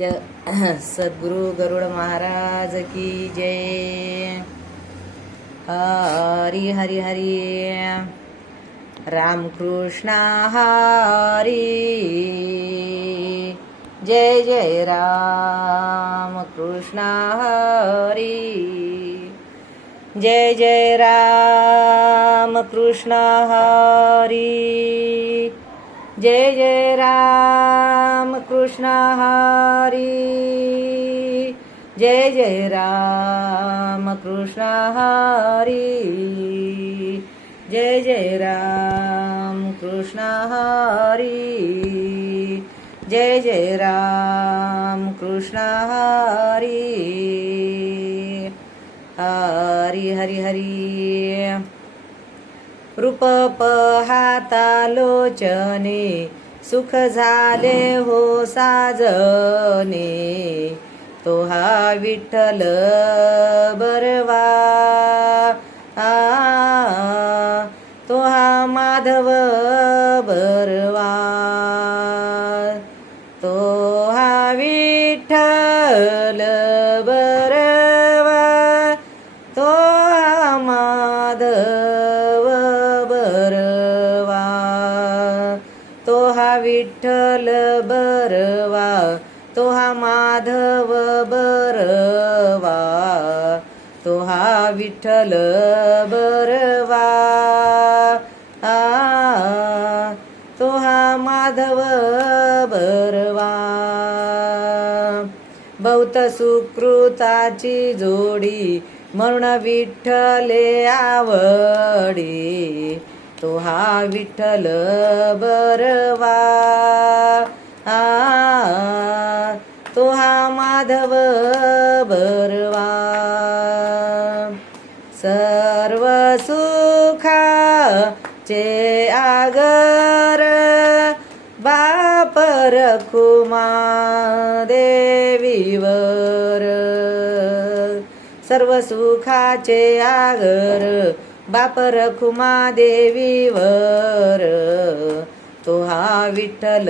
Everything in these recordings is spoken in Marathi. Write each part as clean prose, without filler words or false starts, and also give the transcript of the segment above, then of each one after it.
ज सद्गुरु गरुड महाराज की जय. हरी हरी हरी. रामकृष्ण हरी. जय जय राम कृष्ण हरी. जय जय राम कृष्ण हरी. जय जय राम कृष्ण हरी. जय जय राम कृष्ण हरी. जय जय राम कृष्ण हरी. जय जय राम कृष्ण हरी. हरी हरी हरी. रूप पहाता लोचने सुख झाले हो साजने. तो हा विठ्ठल बरवा. तो हा माधव बरवा. तो हा विठ्ठल बरवा. तो हा माधव बरवा. तो हा विठ्ठल बरवा. तो हा माधव बरवा. तो हा विठ्ठल बरवा. तो हा माधव बरवा. बहुत सुकृताची जोडी म्हणून विठ्ठले आवडी. तो हा विठ्ठल बरवा. तो हा माधव बरवा. सर्व सुखाचे आगर बाप रखुमा देवीवर. सर्व सुखाचे आगर बाप रखुमा देवीवर. तो हा विठ्ठल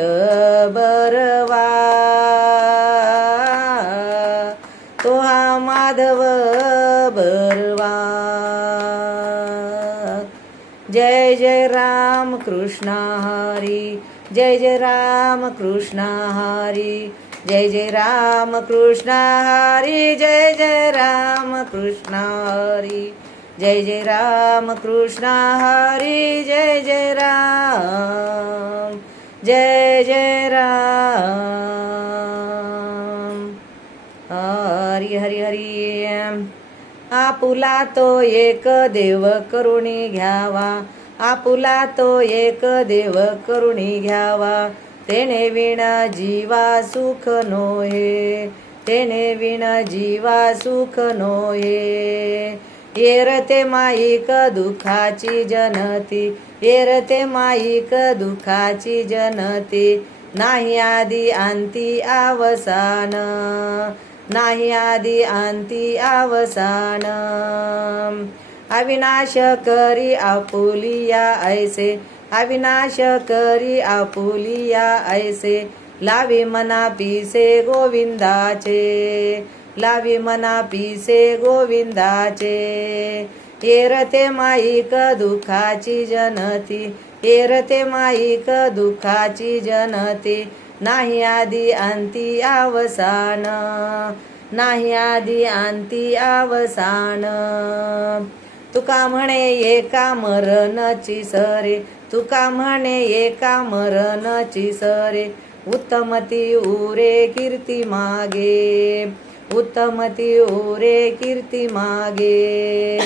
बरवा. तो हा माधव बरवा. जय जय राम कृष्ण हरी. जय जय राम कृष्ण हरी. जय जय राम कृष्ण हरी. जय जय राम कृष्ण हरी. जय जय राम कृष्ण हरी. जय जय राम. जय जय राम. हरी हरी हरी. आपुला तो एक देव करुणी घ्यावा. आपुला तो एक देव करुणी घ्यावा. तेने विना जीवा सुख नोहे. तेने विना जीवा सुख नोहे. येरते माईक दुखाची जनती. येरते माईक दुखाची जनती. नाही आदी अंती अवसान. नाही आदी अंती अवसान. अविनाश करी आपुलिया ऐसे. अविनाश करी आपुलिया ऐसे. लावी मना पिसे गोविंदाचे. लावी मना पिसे गोविंदाचे. येरते माईक दुखाची जनती. येरते माईक दुखाची जनती. नाही आदी अंती अवसान. नाही आदी अंती अवसान. तुका म्हणे एका मरणची सरे. तुका म्हणे एका मरणची सरे. उत्तमती उरे कीर्ती मागे. उत्तमती उरे कीर्ती मागे.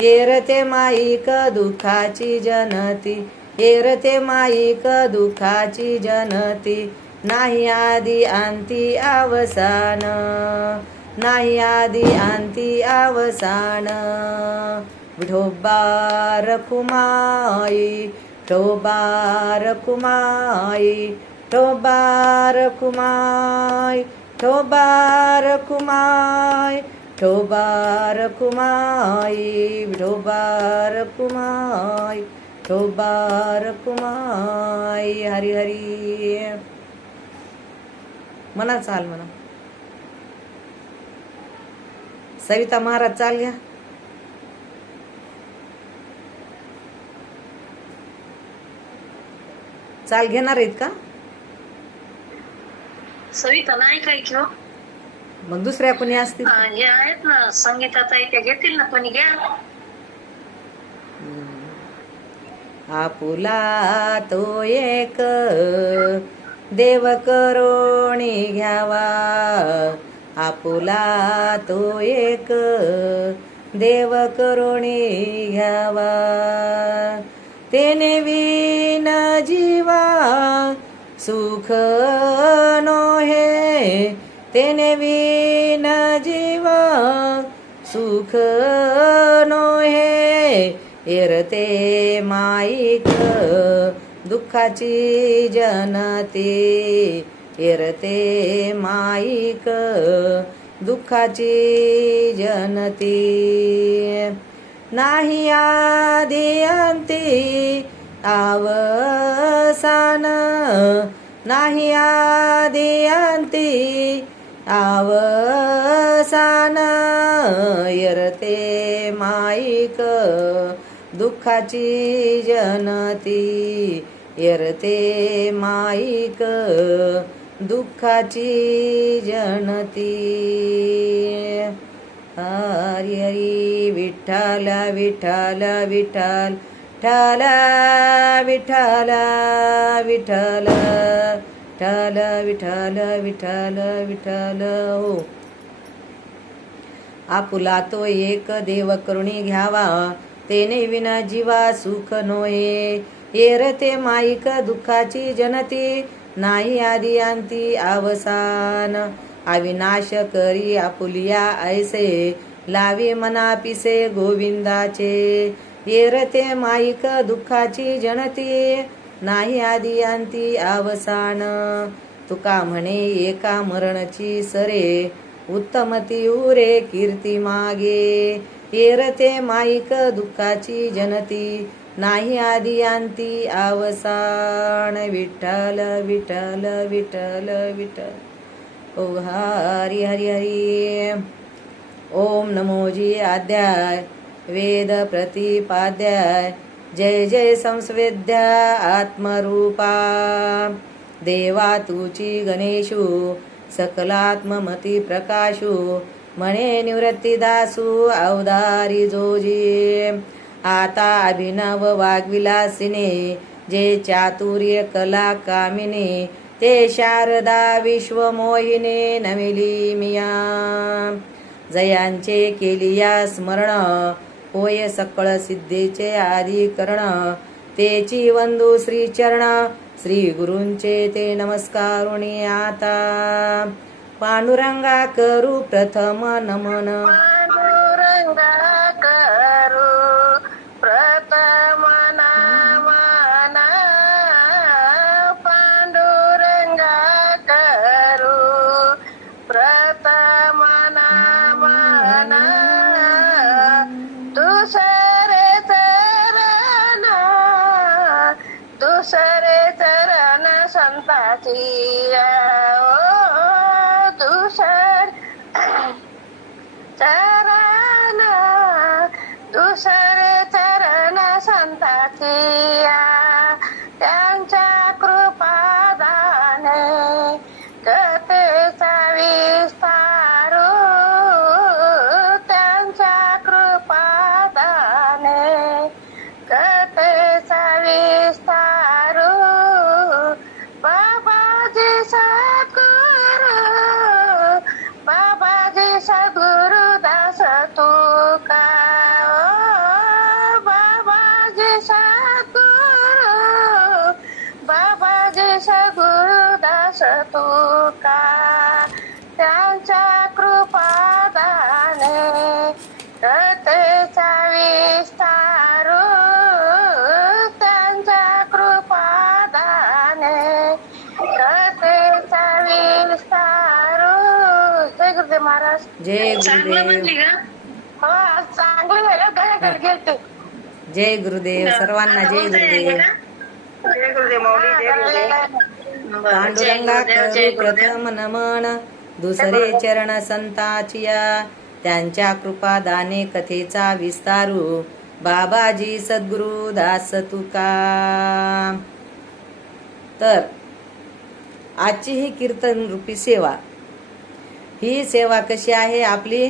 येरते माईक दुखाची जनती. येरते माईक दुखाची जनती. नाही आदी अंती अवसान. नाही आदी अंती अवसान. विठोबा रखुमाई. विठोबा रखुमाई. विठोबा रखुमाई. विठोबा रखुमाई. विठोबा रखुमाई. विठोबा रखुमाई. विठोबा रखुमाई. हरी हरी. म्हणा चाल म्हणा. सविता महाराज चाल घ्या. चाल घेणार आहेत का? सविता नाही काय घेऊ. मग दुसऱ्या कोणी असतील? हे आहेत ना संगीताताई, त्या घेतील ना, कोणी घ्या. आपुला तो एक देव करोणी घ्यावा, आपुला तो एक देव करोणी घ्यावा. तेने विन जीवा सुख नोहे, तेने विन जीवा सुख नोहे. एरते माईक दुःखाची जनते, एरते माईक दुःखाची जनते. नाही आदी अंती अवसान, नाही आदी अंती अवसान. एरते माईक दुःखाची जनती, एरते माईक दुःखाची जनती. हरी हरी विठ्ठल विठ्ठल विठ्ठल ठल विठ्ठल विठ्ठल ठल विठ्ठल विठ्ठल विठ्ठल. हो. आपुला तो एक देव करुणी घ्यावा, तेने विना जीवा सुख नोहे. एरते माईक दुःखाची जनती, नाही आदी अंती अवसान. अविनाश करी आपुलिया ऐसे, लावी मना पिसे गोविंदाचे. एरते माईक दुःखाची जनती, नाही आदी अंती अवसान. तुका म्हणे एका मरणची सरे, उत्तमती उरे कीर्ती मागे. एरते माईक दुःखाची जनती, नाही आदी अंती अवसान. विठ्ठल विठ्ठल विठ्ठल विठ्ठल. ओ हरी हरी हरी. ओम नमोजी अध्याय वेद प्रतिपाद्याय. जय जय संस्वेद्या आत्मरूपा. देवा तुची गणेशू सकलात्ममती प्रकाशू. म्हणे निवृत्ती दासू अवधारी जोजी. आता अभिनव वाग्विलासिने, जे चातुर्य कला कामिनी. ते शारदा विश्वमोहिनी नमिली मिया. जयांचे केलिया स्मरण, होय सकळ सिद्धेचे आदिकरण. तेची वंदू श्रीचरण, श्री गुरूंचे ते नमस्कारुणी आता. पांडुरंगा करू प्रथम नमन, पांडुरंगा करू प्रथम नमन. पांडुरंगा करू प्रथम नमन. दुसरे चरण, दुसरे चरण संताची. चरण दुसरे चरण संताची. त्यांच्या कृपादाने कथेचा विस्तारू. त्यांच्या कृपादाने कथेचा विस्तारू. बाबाजी सद्गुरु, बाबाजी सद्गुरु दास तुका. बाबाजी सद्गुरु, बाबाजी सद्गुरु दास तुका. त्यांच्या कृपादाने कथेचा विस्तारू. त्यांच्या कृपादाने कथेचा विस्तारू. जय गुरुदेव महाराज. जय चांगलं गुरुदेव. म्हणली का? हो, चांगलं झालं. गळ्याकडे गेलते. जय गुरुदेव. सर्वांना जय गुरुदेव. जय गुरुदेव माऊली. जय गुरुदेव. पांडुरंगा करू प्रथम नमन, दुसरे चरण संताचिया. त्यांच्या कृपा दाने कथेचा विस्तारू बाबाजी सद्गुरु दास तुका. तर आजची ही कीर्तन रूपी सेवा, ही सेवा कशी आहे, आपली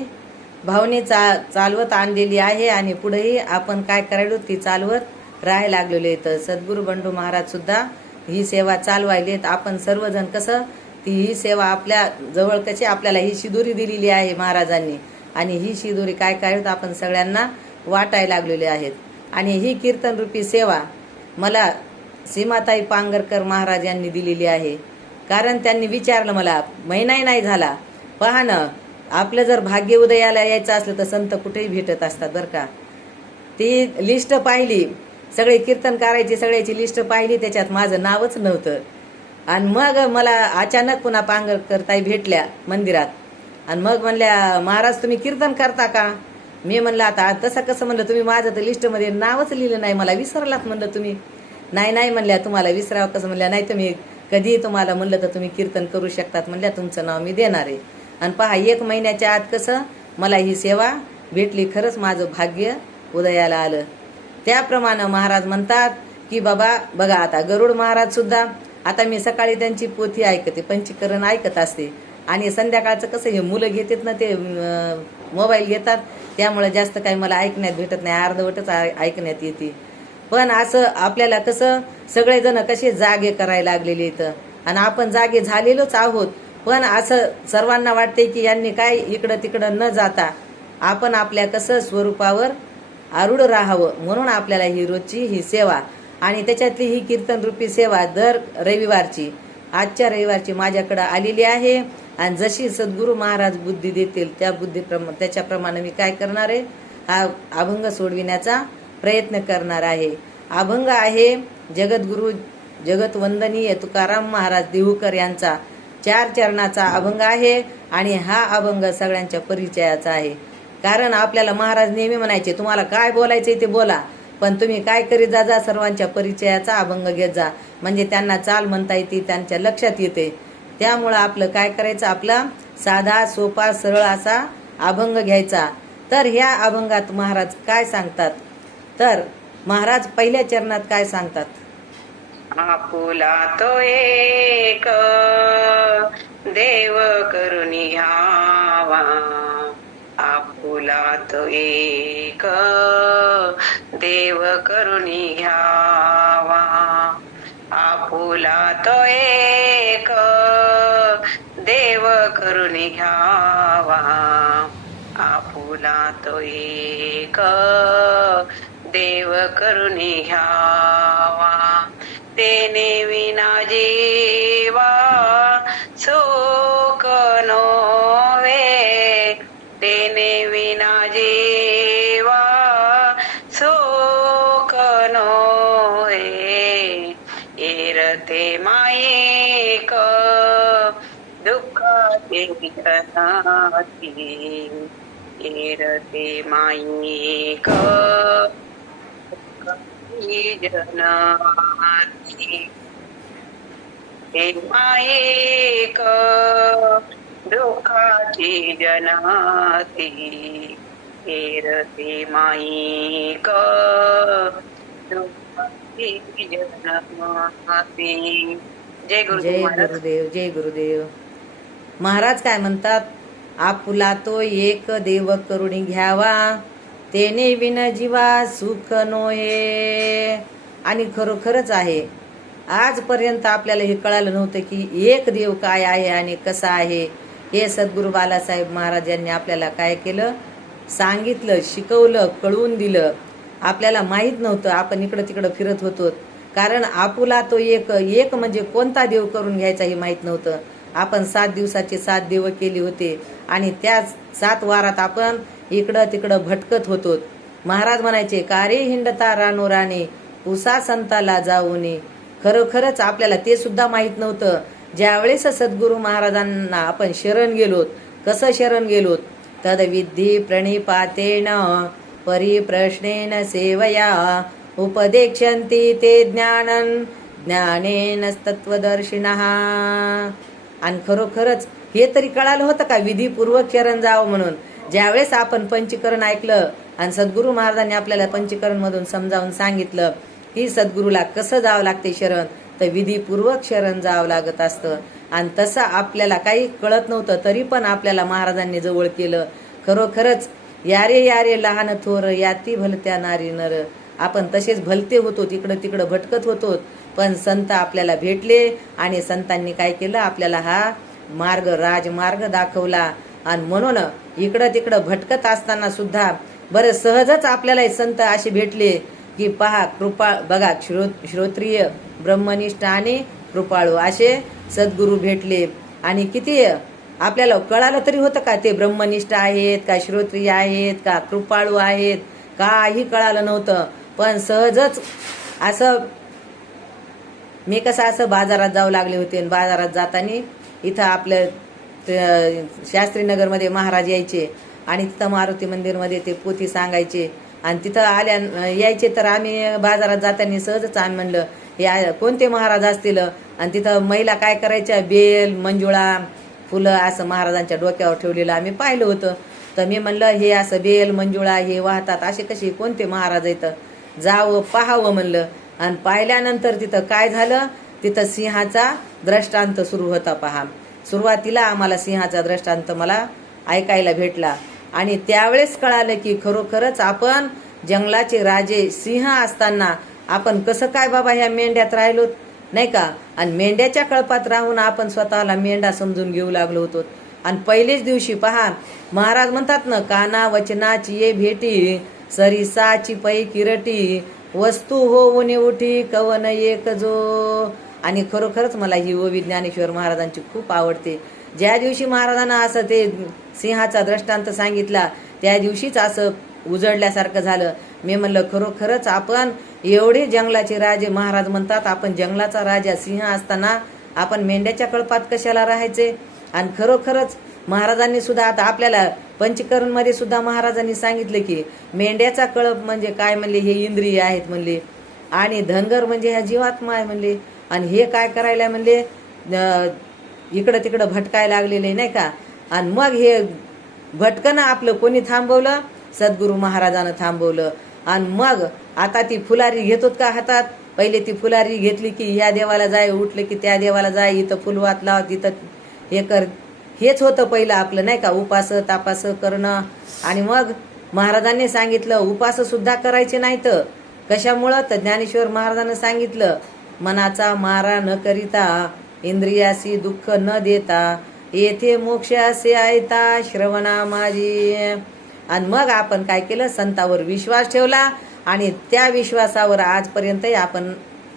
भावने चालवत आणलेली आहे आणि पुढेही आपण काय करायलो ती चालवत राहायला लागलेले. तर सद्गुरु बंडू महाराज सुद्धा ही सेवा चालवायलेत. आपण सर्वजण कसं ही सेवा आपल्या जवळ कशी आपल्याला ही शिदोरी दिलेली आहे महाराजांनी, आणि ही शिदोरी काय करायत आपण सगळ्यांना वाटायला लागलेले आहेत. आणि ही कीर्तन रूपी सेवा मला सीमाताई पांगरकर महाराज यांनी दिलेली आहे. कारण त्यांनी विचारलं मला, महिनाही नाही झाला, पहा ना, आपलं जर भाग्य उदयाला यायचं असलं तर संत कुठेही भेटत असतात बरं का. ती लिस्ट पाहिली, सगळे कीर्तन करायची सगळ्याची लिस्ट पाहिली, त्याच्यात माझं नावच नव्हतं. आणि मग मला अचानक पुन्हा पांगरकर ताई भेटल्या मंदिरात आणि मग म्हणल्या, महाराज तुम्ही कीर्तन करता का? मी म्हणलं आता तसं कसं, म्हणलं तुम्ही माझं तर लिस्टमध्ये नावच लिहिलं नाही, मला विसरलात म्हणलं तुम्ही. नाही म्हणल्या, तुम्हाला विसरावं कसं, म्हणल्या नाही तुम्ही कधी तुम्हाला म्हणलं तर तुम्ही कीर्तन करू शकतात म्हणल्या, तुमचं नाव मी देणार आहे. आणि पहा 1 महिन्याच्या आत कसं मला ही सेवा भेटली, खरंच माझं भाग्य उदयाला आलं. त्याप्रमाणे महाराज म्हणतात की बाबा बघा, आता गरुड महाराज सुद्धा, आता मी सकाळी त्यांची पोथी ऐकते, पंचीकरण ऐकत असते, आणि संध्याकाळचं कसं हे मुलं घेतात ना, ते मोबाईल घेतात, त्यामुळे जास्त काही मला ऐकण्यात भेटत नाही, अर्धवटच ऐकण्यात येते. पण असं आपल्याला कसं सगळेजण कसे जागे करायला लागलेले इथं, आणि आपण जागे झालेलोच आहोत. पण असं सर्वांना वाटते की यांनी काय इकडं तिकडं न जाता आपण आपल्या कसं स्वरूपावर आरूढ राहावं, म्हणून आपल्याला ही रोजची ही सेवा, आणि त्याच्यातली ही कीर्तन रूपी सेवा दर रविवारची, आजच्या रविवारची माझ्याकडे आलेली आहे. आणि जशी सद्गुरू महाराज बुद्धी देतील त्याच्याप्रमाणे मी काय करणार आहे, हा अभंग सोडविण्याचा प्रयत्न करणार आहे. अभंग आहे जगद्गुरु जगतवंदनीय तुकाराम महाराज देहूकर यांचा 4 चरणाचा अभंग आहे. आणि हा अभंग सगळ्यांच्या परिचयाचा आहे. कारण आपल्याला महाराज नेहमी म्हणायचे, तुम्हाला काय बोलायचंय ते बोला, पण तुम्ही काय करीत जा, सर्वांच्या परिचयाचा अभंग घेत जा, म्हणजे त्यांना चाल म्हणता येते, त्यांच्या लक्षात येते. त्यामुळं आपलं काय करायचं, आपला साधा सोपा सरळ असा अभंग घ्यायचा. तर ह्या अभंगात महाराज काय सांगतात, तर महाराज पहिल्या चरणात काय सांगतात, आपुला तो एक देव करुणी हवा, आपुला तो एक देव करुणी घ्यावा, आपुला तो एक देव करुणी घ्यावा, आपुला तो एक देव करुणी घ्यावा, तेने विना जीवा सुख नोवे, तेने विना जीवा सुख नोवे, एरते माईक दुःखाचे जनाती, एरते माईक जनाती, हे माईक दुःखाची जनाती, एरते माईक दुःखाची जनाती. जय गुरुदेव, जय गुरुदेव. महाराज काय म्हणतात, आपुला तो एक देव करुणी घ्यावा, तेने विन जीवा सुख नोहे. आणि खरोखरच आहे, आजपर्यंत आपल्याला हे कळालं नव्हतं की एक देव काय आहे आणि कसा आहे. हे सद्गुरू बालासाहेब महाराज यांनी आपल्याला काय केलं, सांगितलं, शिकवलं, कळवून दिलं. आपल्याला माहीत नव्हतं, आपण इकडं तिकडं फिरत होतो. कारण आपुला तो एक म्हणजे कोणता देव करून घ्यायचा हे माहीत नव्हतं. आपण 7 दिवसाचे 7 देव केले होते, आणि त्या 7 वारात आपण इकडं तिकडं भटकत होतो. महाराज म्हणायचे, का रे हिंडता रानो राणे, पुसा संताला जाऊने. खरोखरच आपल्याला ते सुद्धा माहीत नव्हतं. ज्यावेळेस सद्गुरू महाराजांना आपण शरण गेलोत, कसं शरण गेलोत, तद विद्धी प्रणिपातेन परिप्रश्नेन सेवया उपदेक्षन्ति ते ज्ञानं ज्ञानेन तत्वदर्शिनः. आणि खरोखरच हे तरी कळालं होतं का विधीपूर्वक शरण जावं म्हणून. ज्यावेळेस आपण पंचीकरण ऐकलं आणि सद्गुरू महाराजांनी आपल्याला पंचीकरण मधून समजावून सांगितलं की सद्गुरूला कसं जावं लागते शरण, तर विधीपूर्वक शरण जावं लागत असतं. आणि तसं आपल्याला काही कळत नव्हतं, तरी पण आपल्याला महाराजांनी जवळ केलं. खरोखरच यारे यारे लहान थोर याती भलत्या नारी नर. आपण तसेच भलते होतो, इकडं तिकडं भटकत होतो, पण संत आपल्याला भेटले आणि संतांनी काय केलं, आपल्याला हा मार्ग राजमार्ग दाखवला. आणि म्हणून इकडं तिकडं भटकत असताना सुद्धा बरं सहजच आपल्याला संत असे भेटले की पहा कृपा बघा, श्रोत्रिय ब्रह्मनिष्ठ आणि कृपाळू असे सद्गुरू भेटले. आणि किती आपल्याला कळालं तरी होतं का ते ब्रह्मनिष्ठ आहेत का, श्रोत्रिय आहेत का, कृपाळू आहेत, काही कळालं नव्हतं. पण सहजच असं मी कसं असं बाजारात जाऊ लागले होते आणि बाजारात जाताना इथं आपलं शास्त्रीनगरमध्ये महाराज यायचे आणि तिथं मारुती मंदिरमध्ये ते पोथी सांगायचे आणि तिथं यायचे. तर आम्ही बाजारात जाताना सहजच आम्ही म्हणलं या कोणते महाराज असतील, आणि तिथं महिला काय करायच्या, बेल मंजुळा फुलं असं महाराजांच्या डोक्यावर ठेवलेलं आम्ही पाहिलं होतं. तर मी म्हणलं हे असं बेल मंजुळा हे वाहतात असे कसे कोणते महाराज येतं, जावं पाहावं म्हणलं. आणि पाहिल्यानंतर तिथं काय झालं, तिथं सिंहाचा दृष्टांत सुरू होता. पहा, सुरुवातीला आम्हाला सिंहाचा दृष्टांत मला ऐकायला भेटला आणि त्यावेळेस कळालं की खरोखरच आपण जंगलाचे राजे सिंह असताना आपण कसं काय बाबा ह्या मेंढ्यात राहिलो नाही का. आणि मेंढ्याच्या कळपात राहून आपण स्वतःला मेंढा समजून घेऊ लागलो होतो. आणि पहिलेच दिवशी पहा महाराज म्हणतात ना, काना वचनाची ये भेटी सरिसाची पै किरटी वस्तू होऊन उठी कवन एक जो. आणि खरोखरच मला ही ओवी ज्ञानेश्वर महाराजांची खूप आवडते. ज्या दिवशी महाराजांना असं ते सिंहाचा दृष्टांत सांगितला त्या दिवशीच असं उजळल्यासारखं झालं. मी म्हणलं खरोखरच आपण एवढे जंगलाचे राजे, महाराज म्हणतात आपण जंगलाचा राजा सिंह असताना आपण मेंढ्याच्या कळपात कशाला राहायचे. आणि खरोखरच महाराजांनी सुद्धा आता आपल्याला पंचकरण मध्ये सुद्धा महाराजांनी सांगितलं की मेंढ्याचा कळप म्हणजे काय म्हणले, हे इंद्रिय आहेत म्हणले, आणि धनगर म्हणजे ह्या जीवात्मा आहे म्हणले. आणि हे काय करायला म्हणले, इकडं तिकडं भटकायला लागलेले नाही का. आणि मग हे भटकणं आपलं कोणी थांबवलं, सद्गुरू महाराजानं थांबवलं. आणि मग आता ती फुलारी घेतोत का हातात, पहिले ती फुलारी घेतली की ह्या देवाला जाय, उठलं की त्या देवाला जाय, इथं फुलवात लाव, तिथं हे कर, हेच होतं पहिलं आपलं नाही का, उपास तापास करणं. आणि मग महाराजांनी सांगितलं उपास सुद्धा करायचे नाहीत. कशामुळं, तर ज्ञानेश्वर महाराजांनी सांगितलं मनाचा मारा न करिता इंद्रियासी दुःख न देता येथे मोक्षासे आयता श्रवणा माझी. आणि मग आपण काय केलं, संतावर विश्वास ठेवला आणि त्या विश्वासावर आजपर्यंत आपण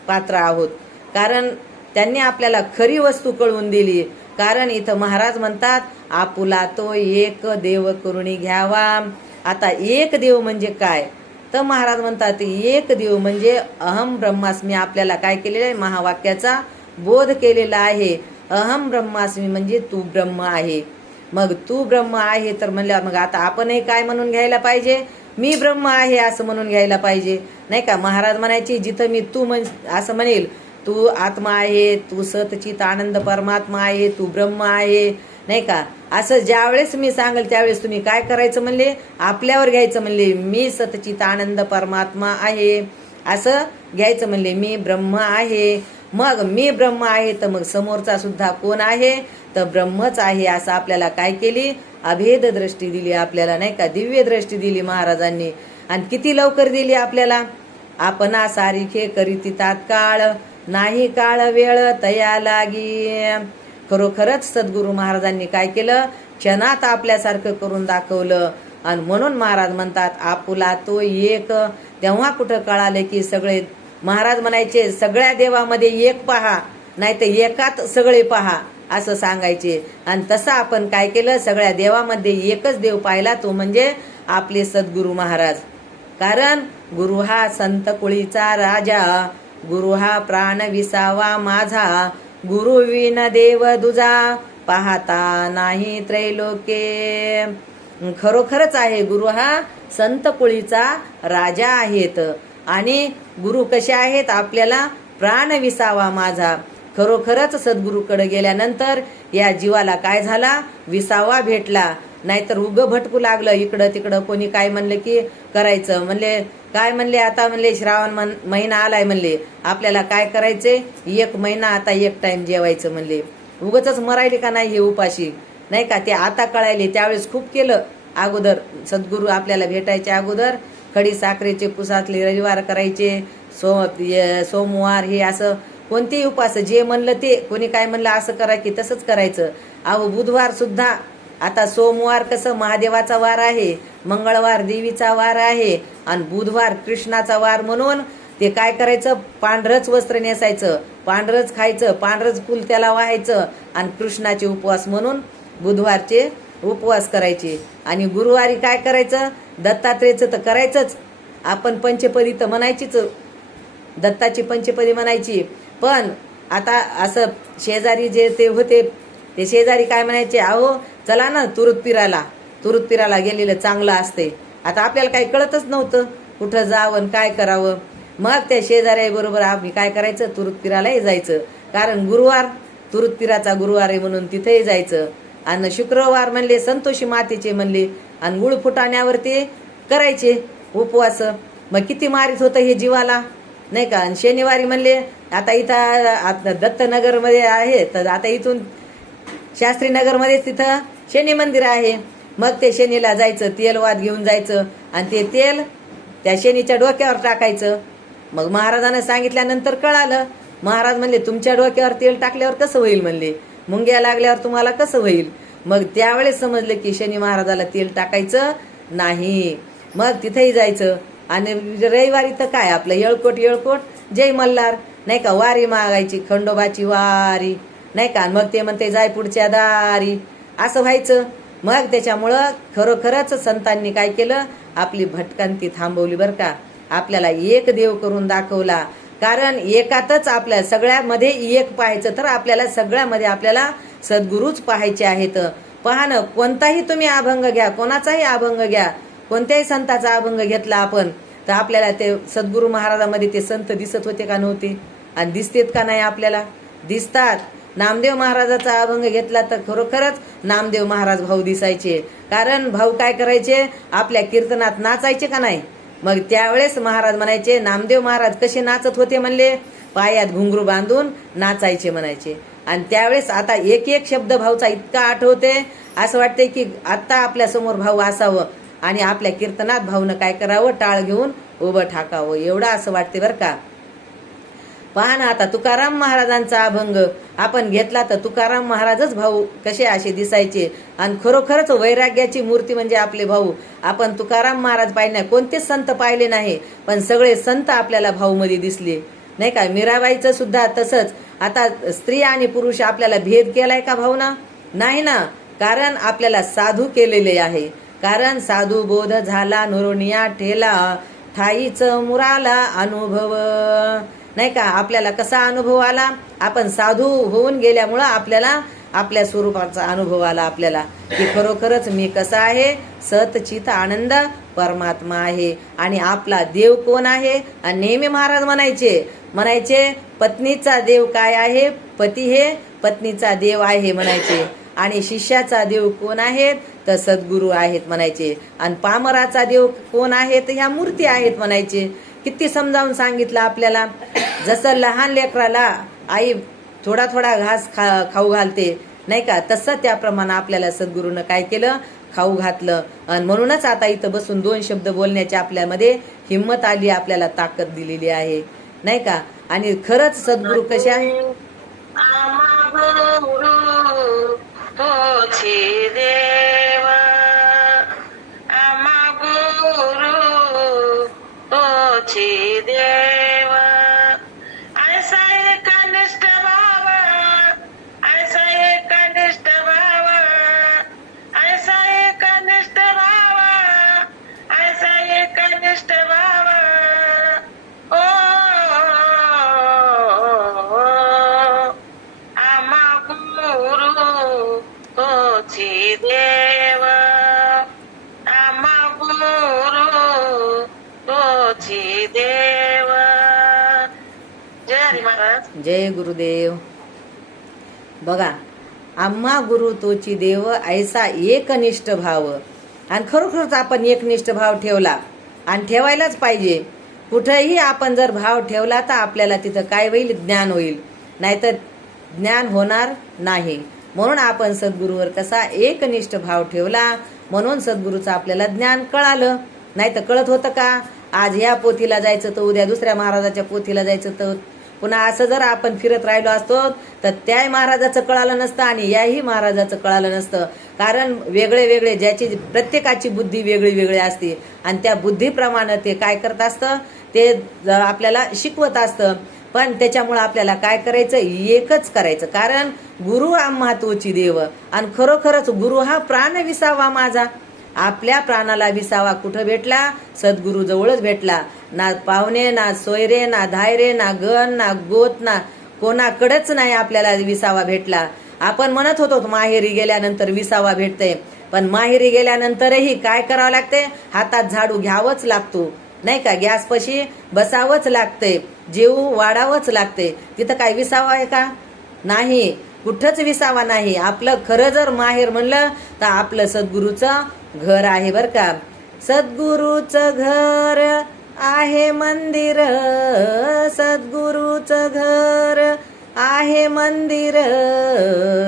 पात्र आहोत. कारण त्यांनी आपल्याला खरी वस्तू कळवून दिली. कारण इथं महाराज म्हणतात आपुला तो एक देव करुणी घ्यावा. आता एक देव म्हणजे काय, तर महाराज म्हणतात एक देव म्हणजे अहम ब्रह्मास्मी. आपल्याला काय केलेलं आहे, महावाक्याचा बोध केलेला आहे. अहम ब्रह्मास्मी म्हणजे तू ब्रह्म आहे. मग तू ब्रह्म आहे तर म्हणल्यावर मग आता आपणही काय म्हणून घ्यायला पाहिजे, मी ब्रह्म आहे असं म्हणून घ्यायला पाहिजे नाही का. महाराज म्हणायचे जिथं मी तू असं म्हणेल, तू आत्मा आहे, तू सतचित आनंद परमात्मा आहे, तू ब्रह्म आहे नाही का, असं ज्यावेळेस मी सांगेल त्यावेळेस तुम्ही काय करायचं म्हणले, आपल्यावर घ्यायचं म्हणले, मी सतचित आनंद परमात्मा आहे असं घ्यायचं म्हणले, मी ब्रह्म आहे. मग मी ब्रह्म आहे तर मग समोरचा सुद्धा कोण आहे, तर ब्रह्मच आहे असं आपल्याला काय केली, अभेद दृष्टी दिली आपल्याला नाही का, दिव्य दृष्टी दिली महाराजांनी. आणि किती लवकर दिली आपल्याला, आपणा सारिखे करीती तात्काळ नाही काळ वेळ तया लागी. खरोखरच सद्गुरू महाराजांनी काय केलं, क्षणात आपल्यासारखं करून दाखवलं. आणि म्हणून महाराज म्हणतात आपुला तो एक. तेव्हा कुठं कळालं की सगळे, महाराज म्हणायचे सगळ्या देवामध्ये एक पहा, नाही तर एकात सगळे पहा असं सांगायचे. आणि तसं आपण काय केलं, सगळ्या देवामध्ये एकच देव पाहिला, तो म्हणजे आपले सद्गुरू महाराज. कारण गुरु हा संत कुळीचा राजा, गुरु हा प्राण विसावा माझा, गुरु विन देव दुजा पाहता नाही त्रैलोके. खरोखरच आहे, गुरु हा संत कुळीचा राजा आहेत. आणि गुरु कसे आहेत, आपल्याला प्राण विसावा माझा. खरोखरच सद्गुरूकडे गेल्यानंतर या जीवाला काय झाला, विसावा भेटला. नाहीतर उगं भटकू लागलं इकडं तिकडं. कोणी काय म्हणलं की करायचं. म्हणले काय म्हणले आता म्हणले श्रावण महिना आलाय म्हणले, आपल्याला काय करायचे, 1 महिना आता 1 टाइम जेवायचं म्हणले. उगच मरायले का नाही हे उपाशी, नाही का. ते आता कळायले, त्यावेळेस खूप केलं अगोदर. सद्गुरू आपल्याला भेटायच्या अगोदर खडी साखरेचे पुसातले रविवार करायचे, सोमवार हे असं कोणतेही उपास जे म्हणलं ते. कोणी काय म्हणलं असं करा की तसंच करायचं. अहो बुधवार सुद्धा, आता सोमवार कसं महादेवाचा वार आहे, मंगळवार देवीचा वार आहे, आणि बुधवार कृष्णाचा वार म्हणून ते काय करायचं, पांढरच वस्त्र नेसायचं, पांढरच खायचं, पांढरच फुल त्याला वाहायचं, आणि कृष्णाचे उपवास म्हणून बुधवारचे उपवास करायचे. आणि गुरुवारी काय करायचं, दत्तात्रेयचं तर करायचंच. आपण पंचपदी तर म्हणायचीच, दत्ताची पंचपदी म्हणायची. पण आता असं शेजारी जे ते होते, ते शेजारी काय म्हणायचे, अहो चला ना तुरुत फिरायला गेलेलं चांगलं असते. आता आपल्याला काही कळतच नव्हतं कुठं जावं काय करावं. मग त्या शेजाऱ्या बरोबर आम्ही काय करायचं, तुरुत फिरायलाही जायचं. कारण गुरुवार तुरुत फिराचा गुरुवार आहे म्हणून तिथेही जायचं. आणि शुक्रवार म्हणले संतोषी मातेचे म्हणले, आणि गुळ फुटाण्यावर ते करायचे उपवास. मग किती मारित होतं हे जीवाला, नाही का. आणि शनिवारी म्हणले, आता इथं दत्तनगरमध्ये आहे तर आता इथून शास्त्रीनगरमध्येच तिथं शनी मंदिर आहे. मग ते शनीला जायचं, तेल वाद घेऊन जायचं, आणि ते तेल त्या शनीच्या डोक्यावर टाकायचं. मग महाराजांना सांगितल्यानंतर कळालं. महाराज म्हणले, तुमच्या डोक्यावर तेल टाकल्यावर कसं होईल म्हणले, मुंग्या लागल्यावर तुम्हाला कसं होईल. मग त्यावेळेस समजलं की शनी महाराजाला तेल टाकायचं नाही. मग तिथेही जायचं. आणि रविवारी तर काय आपलं येळकोट जय मल्हार, नाही का, वारी मागायची, खंडोबाची वारी, नाही का. मग ते म्हणते जाय पुढच्या दारी, असं व्हायचं. मग त्याच्यामुळं खरोखरच संतांनी काय केलं, आपली भटकंती थांबवली बरं का. आपल्याला एक देव करून दाखवला. कारण एकातच आपल्या सगळ्यामध्ये एक पाहायचं, तर आपल्याला सगळ्यामध्ये आपल्याला सद्गुरूच पाहायचे आहेत. पहा ना, कोणताही तुम्ही अभंग घ्या, कोणाचाही अभंग घ्या, कोणत्याही संताचा अभंग घेतला आपण तर आपल्याला ते सद्गुरू महाराजामध्ये ते संत दिसत होते का नव्हते, आणि दिसतेत का नाही, आपल्याला दिसतात. नामदेव महाराजाचा अभंग घेतला तर खरोखरच नामदेव महाराज भाऊ दिसायचे. कारण भाऊ काय करायचे, आपल्या कीर्तनात नाचायचे का नाही. मग त्यावेळेस महाराज म्हणायचे, नामदेव महाराज कसे नाचत होते म्हणले, पायात घुंगरू बांधून नाचायचे म्हणायचे. आणि त्यावेळेस आता एक एक शब्द भाऊचा इतका आठवते, असं वाटतंय की आत्ता आपल्या समोर भाऊ असावं, आणि आपल्या कीर्तनात भाऊनं काय करावं, टाळ घेऊन उभं ठाकावं, एवढं असं वाटते बरं का. पहा ना, आता तुकाराम महाराजांचा अभंग आपण घेतला तर तुकाराम महाराजच भाऊ कसे असे दिसायचे. आणि खरोखरच वैराग्याची मूर्ती म्हणजे आपले भाऊ. आपण तुकाराम महाराज पाहिले नाही, कोणतेच संत पाहिले नाही, पण सगळे संत आपल्याला भाऊ मध्ये दिसले, नाही का. मीराबाईचं सुद्धा तसंच. आता स्त्री आणि पुरुष आपल्याला भेद केलाय का भाऊना, नाही ना. कारण आपल्याला साधू केलेले आहे. कारण साधू बोध झाला नुरुनिया ठेला, ठाईच मुराला अनुभव, नाही का. आपल्याला कसा अनुभव आला, आपण साधू होऊन गेल्यामुळं आपल्याला आपल्या स्वरूपाचा अनुभव आला आपल्याला, की खरोखरच मी कसा आहे, सतचित आनंद परमात्मा आहे. आणि आपला देव कोण आहे. आणि नेहमी महाराज म्हणायचे पत्नीचा देव काय आहे, पती हे पत्नीचा देव आहे म्हणायचे. आणि शिष्याचा देव कोण आहेत, तर सद्गुरू आहेत म्हणायचे. आणि पामराचा देव कोण आहेत, ह्या मूर्ती आहेत म्हणायचे. किती समजावून सांगितलं आपल्याला. जसं लहान लेकराला आई थोडा थोडा घास खाऊ घालते, नाही का, तसं त्याप्रमाणे आपल्याला सद्गुरूनं काय केलं, खाऊ घातलं. आणि म्हणूनच आता इथं बसून 2 शब्द बोलण्याची आपल्यामध्ये हिंमत आली, आपल्याला ताकद दिलेली आहे, नाही का. आणि खरंच सद्गुरू कसे आहे, जय गुरुदेव. बघा आम्हा गुरु तोची देव ऐसा एकनिष्ठ भाव. आणि खरोखरच आपण एकनिष्ठ भाव ठेवला आणि ठेवायलाच पाहिजे. कुठेही आपण जर भाव ठेवला तर आपल्याला तिथं काय होईल, ज्ञान होईल, नाहीतर ज्ञान होणार नाही. म्हणून आपण सद्गुरूवर कसा एकनिष्ठ भाव ठेवला, म्हणून सद्गुरूचं आपल्याला ज्ञान कळालं. नाही तर कळत होतं का? आज ह्या पोथीला जायचं तर उद्या दुसऱ्या महाराजाच्या पोथीला जायचं तर पुन्हा असं जर आपण फिरत राहिलो असतो तर त्याही महाराजाचं कळालं नसतं आणि याही महाराजाचं कळालं नसतं. कारण वेगळे वेगळे ज्याची प्रत्येकाची बुद्धी वेगळी वेगळी असते आणि त्या बुद्धीप्रमाणे ते काय करत असतं, ते आपल्याला शिकवत असतं. पण त्याच्यामुळं आपल्याला काय करायचं, एकच करायचं. कारण गुरु आम्हा तोची देव. आणि खरोखरच गुरु हा प्राण विसावा माझा. आपल्या प्राणाला विसावा कुठं भेटला? सद्गुरू जवळच भेटला. ना पाहुणे, ना सोयरे, ना धायरे, ना गण, ना गोत, ना कोणाकडेच नाही आपल्याला विसावा भेटला. आपण म्हणत होतो माहेरी गेल्यानंतर विसावा भेटते, पण माहेरी गेल्यानंतरही काय करावं लागते? हातात झाडू घ्यावंच लागतो, नाही का? गॅसपाशी बसावंच लागते, जीव वाढावंच लागते. तिथं काय विसावा आहे का? नाही, कुठंच विसावा नाही. आपलं खरं जर माहेर म्हणलं तर आपलं सद्गुरूचं घर आहे बरं का. सद्गुरूचं घर आहे मंदिर, सद्गुरूचं घर आहे मंदिर,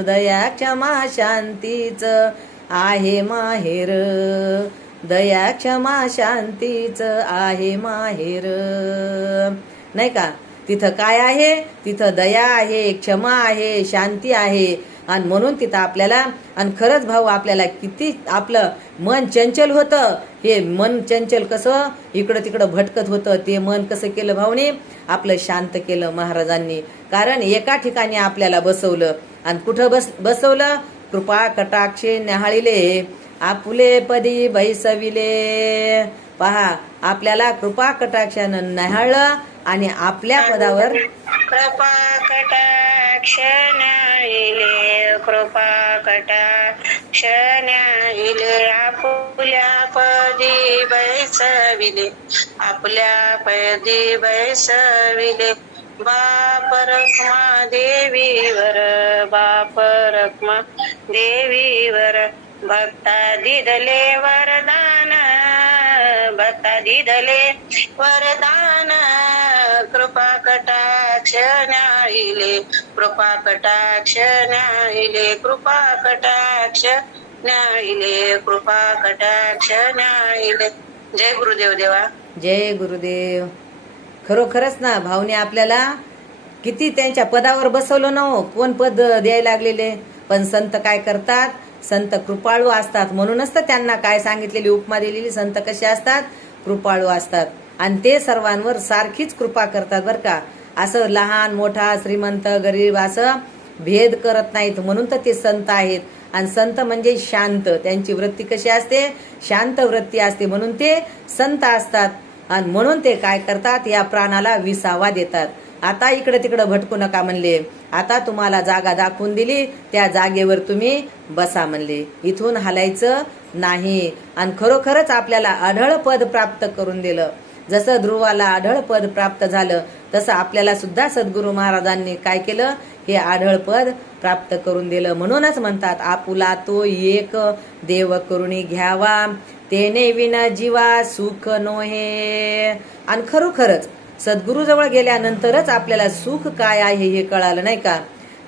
दया क्षमा शांतीचं आहे माहेर, दया क्षमा शांतीचं आहे माहेर, नाही का? तिथं काय आहे? तिथं दया आहे, क्षमा आहे, शांती आहे. आणि म्हणून तिथं आपल्याला, आणि खरंच भाऊ आपल्याला किती आपलं मन चंचल होतं. हे मन चंचल कसं इकडं तिकडं भटकत होतं, ते मन कसं केलं भाऊने? आपलं शांत केलं महाराजांनी. कारण एका ठिकाणी आपल्याला बसवलं. आणि कुठं बसवलं? कृपा कटाक्षे न्याहाळिले आपुले पदी बैसविले. पहा, आपल्याला कृपा कटाक्षानं न्याहाळलं आणि आपल्या पदावर कृपा कटाक्ष न्यायिले, कृपा कटाक्ष न्यायिले, आपुल्या पदी बैसविले, आपल्या पदी बैसविले. बाप रखमा देवीवर, बाप रखमा देवीवर, भक्ता दिदले वरदान, भक्ता दिदले वरदान, कृपा कटाक्ष न्यायिले, कृपा कटाक्ष न्यायिले, कृपा कटाक्ष न्यायिले, कृपा कटाक्ष न्यायिले. जय गुरुदेव देवा. जय गुरुदेव. खरोखरच ना भाऊने आपल्याला किती त्यांच्या पदावर बसवलं ना हो. कोण पद द्यायला लागलेले? पण संत काय करतात? संत कृपाळू असतात. म्हणूनच तर त्यांना काय सांगितलेली उपमा दिलेली, संत कसे असतात? कृपाळू असतात. आणि ते सर्वांवर सारखीच कृपा करतात बरं का. असं लहान मोठा श्रीमंत गरीब असं भेद करत नाहीत. म्हणून तर ते संत आहेत. आणि संत म्हणजे शांत. त्यांची वृत्ती कशी असते? शांत वृत्ती असते. म्हणून ते संत असतात. आणि म्हणून ते काय करतात? या प्राणाला विसावा देतात. आता इकडे तिकडे भटकू नका म्हणले. आता तुम्हाला जागा दाखवून दिली, त्या जागेवर तुम्ही बसा म्हणले. इथून हलायचं नाही. आणि खरोखरच आपल्याला अढळ पद प्राप्त करून दिलं. जसं ध्रुवाला अढळ पद प्राप्त झालं, तसं आपल्याला सुद्धा सद्गुरू महाराजांनी काय केलं? हे अढळ पद प्राप्त करून दिलं. म्हणूनच म्हणतात, आपुला तो एक देव करुणी घ्यावा, तेने विना जीवा सुख नोहे. आणि खरोखरच सद्गुरूजवळ गेल्यानंतरच आपल्याला सुख काय आहे हे कळालं, नाही का?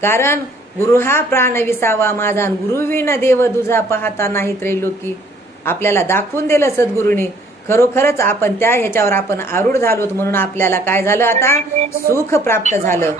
कारण गुरु हा प्राण विसावा माझा, आणि गुरुविन देव दुजा पाहता नाही त्रैलोकी. आपल्याला दाखवून दिलं सद्गुरूंनी. खरोखरच आपण त्या ह्याच्यावर आपण आरूढ झालोत. म्हणून आपल्याला काय झालं? आता सुख प्राप्त झालं.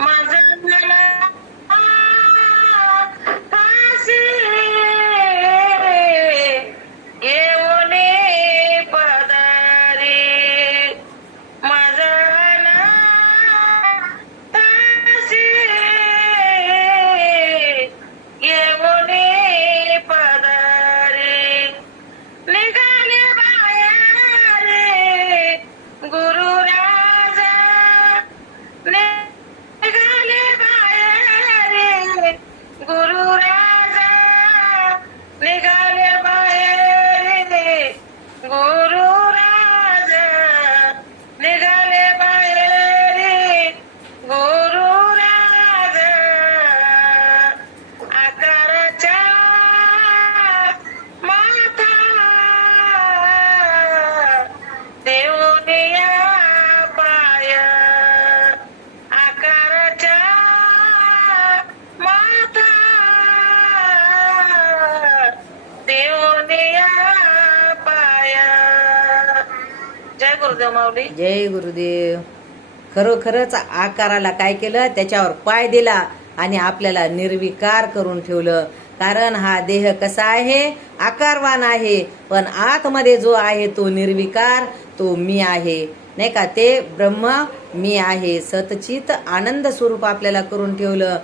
देऊनिया पाया. जय गुरुदेव माऊली. जय गुरुदेव. खरोखरच आकाराला काय केलं, त्याच्यावर पाय दिला आणि आपल्याला निर्विकार करून ठेवलं. कारण हा देह कसा आहे, आकारवान आहे, पण आतमध्ये जो आहे तो निर्विकार, तो मी आहे, नाही का. ते ब्रह्म मी आहे, सतचित आनंद स्वरूप आपल्याला करून ठेवलं.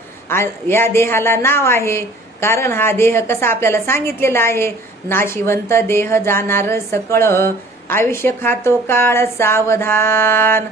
या देहाला नाव आहे, कारण हा देह कसा आपल्याला सांगितलेला आहे, नाशिवंत देह जाणार सकळ, आयुष्य खातो काळ सावधान.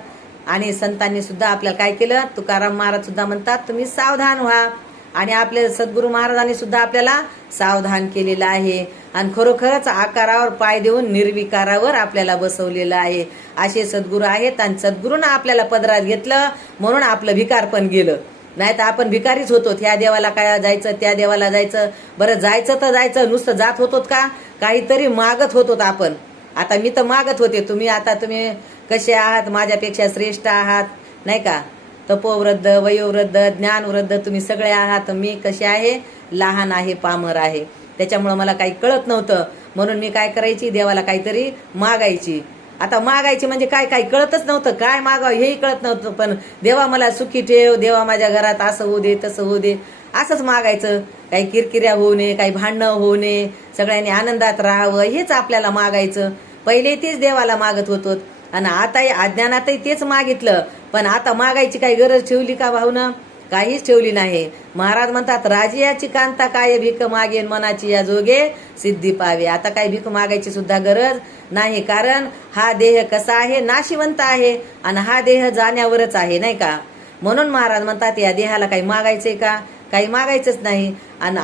आणि संतांनी सुद्धा आपल्याला काय केलं, तुकाराम महाराज सुद्धा म्हणतात तुम्ही सावधान व्हा. आणि आपले सद्गुरू महाराजांनी सुद्धा आपल्याला सावधान केलेलं आहे. आणि खरोखरच आकारावर पाय देऊन निर्विकारावर आपल्याला बसवलेलं आहे. असे सद्गुरू आहेत. आणि सद्गुरूंना आपल्याला पदरात घेतलं म्हणून आपलं भिकार पण गेलं. नाही तर आपण भिकारीच होतो. ह्या देवाला काय जायचं, त्या देवाला जायचं. बरं जायचं तर जायचं, नुसतं जात होतो का, काहीतरी मागत होतो आपण. आता मी तर मागत होते, तुम्ही कसे आहात, माझ्यापेक्षा श्रेष्ठ आहात, नाही का. तपोवृद्ध, वयोवृद्ध, ज्ञानवृद्ध तुम्ही सगळे आहात. मी कसे आहे, लहान आहे, पामर आहे. त्याच्यामुळं मला काही कळत नव्हतं, म्हणून मी काय करायची, देवाला काहीतरी मागायची. आता मागायची म्हणजे काय, काही कळतच नव्हतं, काय मागावं हेही कळत नव्हतं. पण देवा मला सुखी ठेव, देवा माझ्या घरात असं होऊ दे, तसं होऊ दे, असंच मागायचं. काही किरकिऱ्या होऊ नये, काही भांडणं होऊ नये, सगळ्यांनी आनंदात राहावं, हेच आपल्याला मागायचं. पहिले तेच देवाला मागत होतो. आणि आताही अज्ञानातही तेच मागितलं. पण आता मागायची काही गरज ठेवली का भाऊनं, काहीच ठेवली नाही. महाराज म्हणतात राजियाची कांता काय भीक मागेन, मनाची या जोगे सिद्धी पावे. आता काही भीक मागायची सुद्धा गरज नाही. कारण हा देह कसा आहे, नाशिवंत आहे, आणि हा देह जाण्यावरच आहे, नाही का. म्हणून महाराज म्हणतात या देहाला काही मागायचंय का, काही मागायचंच नाही. आणि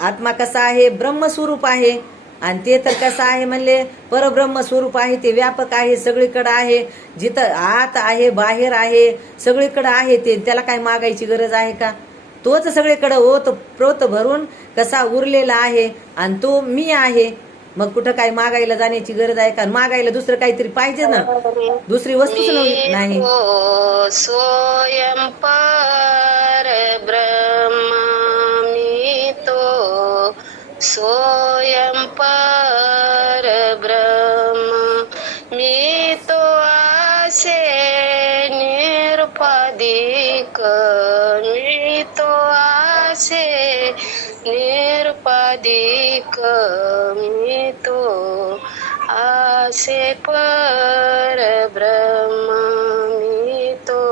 आत्मा कसा आहे, ब्रह्मस्वरूप आहे. आणि ते तर कसं आहे म्हणले, परब्रह्म स्वरूप आहे. ते व्यापक आहे, सगळीकडे आहे, जिथं आत आहे, बाहेर आहे, सगळीकडे आहे. ते त्याला काय मागायची गरज आहे का. तोच सगळीकडे ओत प्रोत भरून कसा उरलेला आहे, आणि तो मी आहे. मग कुठं काय मागायला जाण्याची गरज आहे का. मागायला दुसरं काहीतरी पाहिजे ना, दुसरी वस्तूच नाही. स्वयं परब्रह्म मी तो, स्वयं परब्रह्म मी तो, आसे निरुपाधिक मी तो, आसे निरुपाधिक मी तो, आसे परब्रह्म मी तो,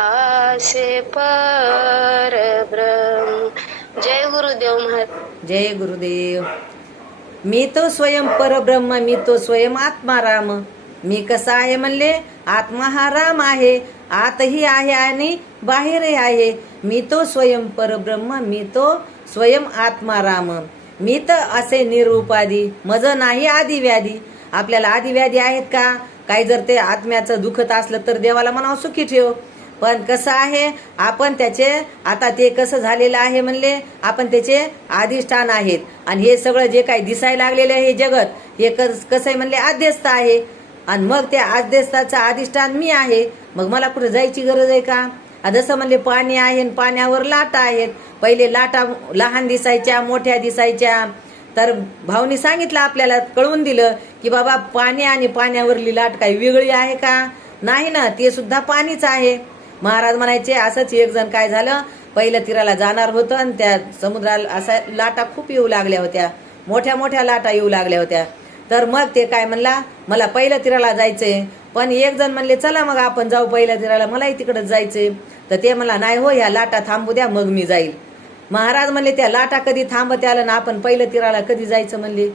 आसे परब्रह्म. जय गुरुदेव महाराज. जय गुरुदेव. मी तो स्वयं परब्रह्म, मी तो स्वयं आत्मा राम. मी कसा आहे म्हणले, आत्मा हा राम आहे, आतही आहे आणि बाहेरही आहे. मी तो स्वयं परब्रह्म, मी तो स्वयं आत्मा राम. मी तर असे निरुपाधी, मज नाही आदी व्याधी. आपल्याला आदी व्याधी आहेत का, काही जर ते आत्म्याचं दुखत असलं तर देवाला म्हणावं सुखी ठेव. पण कसं आहे, आपण त्याचे, आता ते कसं झालेलं आहे म्हणले, आपण त्याचे अधिष्ठान आहेत. आणि हे सगळं जे काही दिसायला लागलेलं आहे हे जगत, हे कसं आहे म्हणले, आद्यस्थ आहे. आणि मग त्या आद्यस्थाचं अधिष्ठान मी आहे. मग मला कुठे जायची गरज आहे का. जसं म्हणले पाणी आहे, पाण्यावर लाटा आहेत. पहिले लाटा लहान दिसायच्या, मोठ्या दिसायच्या. तर भाऊनी सांगितलं, आपल्याला कळवून दिलं की बाबा पाणी आणि पाण्यावरली लाट काही वेगळी आहे का, नाही ना, ते सुद्धा पाणीच आहे. महाराज म्हणायचे, असंच एक जण काय झालं, पहिल्या तीराला जाणार होतं आणि त्या समुद्राला असा लाटा खूप येऊ लागल्या होत्या, मोठ्या मोठ्या लाटा येऊ लागल्या होत्या. तर मग ते काय म्हणला, मला पहिल्या तीराला जायचंय. पण एक जण म्हणले चला मग आपण जाऊ पहिल्या तीराला, मलाही तिकडच जायचंय. तर ते म्हणला नाही हो, ह्या लाटा थांबू द्या मग मी जाईल. महाराज म्हणले त्या लाटा कधी थांबत आलं ना, आपण पहिल्या तीराला कधी जायचं म्हणले.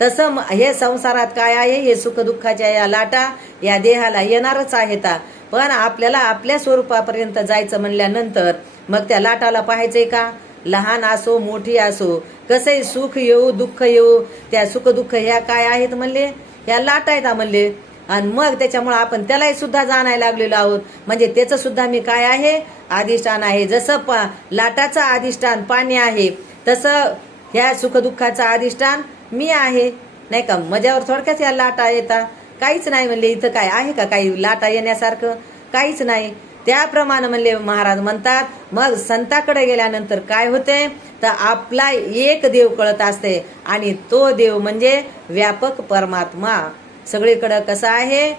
तसं हे संसारात काय आहे, हे सुख दुःखाच्या या लाटा या देहाला येणारच आहेत. पण आपल्याला आपल्या स्वरूपापर्यंत जायचं म्हणल्यानंतर मग त्या लाटाला पाहायचंय का, लहान असो मोठी असो, कसंही सुख येऊ दुःख येऊ, त्या सुख दुःख ह्या काय आहेत म्हणले, ह्या लाटा आहेत म्हणले. आणि मग त्याच्यामुळे आपण त्यालाही सुद्धा जाणायला लागलेलो आहोत. म्हणजे त्याचं सुद्धा मी काय आहे, अधिष्ठान आहे. जसं लाटाचं अधिष्ठान पाणी आहे, तसं ह्या सुखदुःखाचं अधिष्ठान मी आहे, नाही का. मजावर थोडक्यात या लाटा येतात, काहीच नाही म्हणले. इथं काय आहे का काही लाटा येण्यासारखं, काहीच नाही. त्याप्रमाणे म्हणले महाराज म्हणतात मग संताकडे गेल्यानंतर काय होते तर आपला एक देव कळत असते आणि तो देव म्हणजे व्यापक परमात्मा सगळीकडे कसा आहे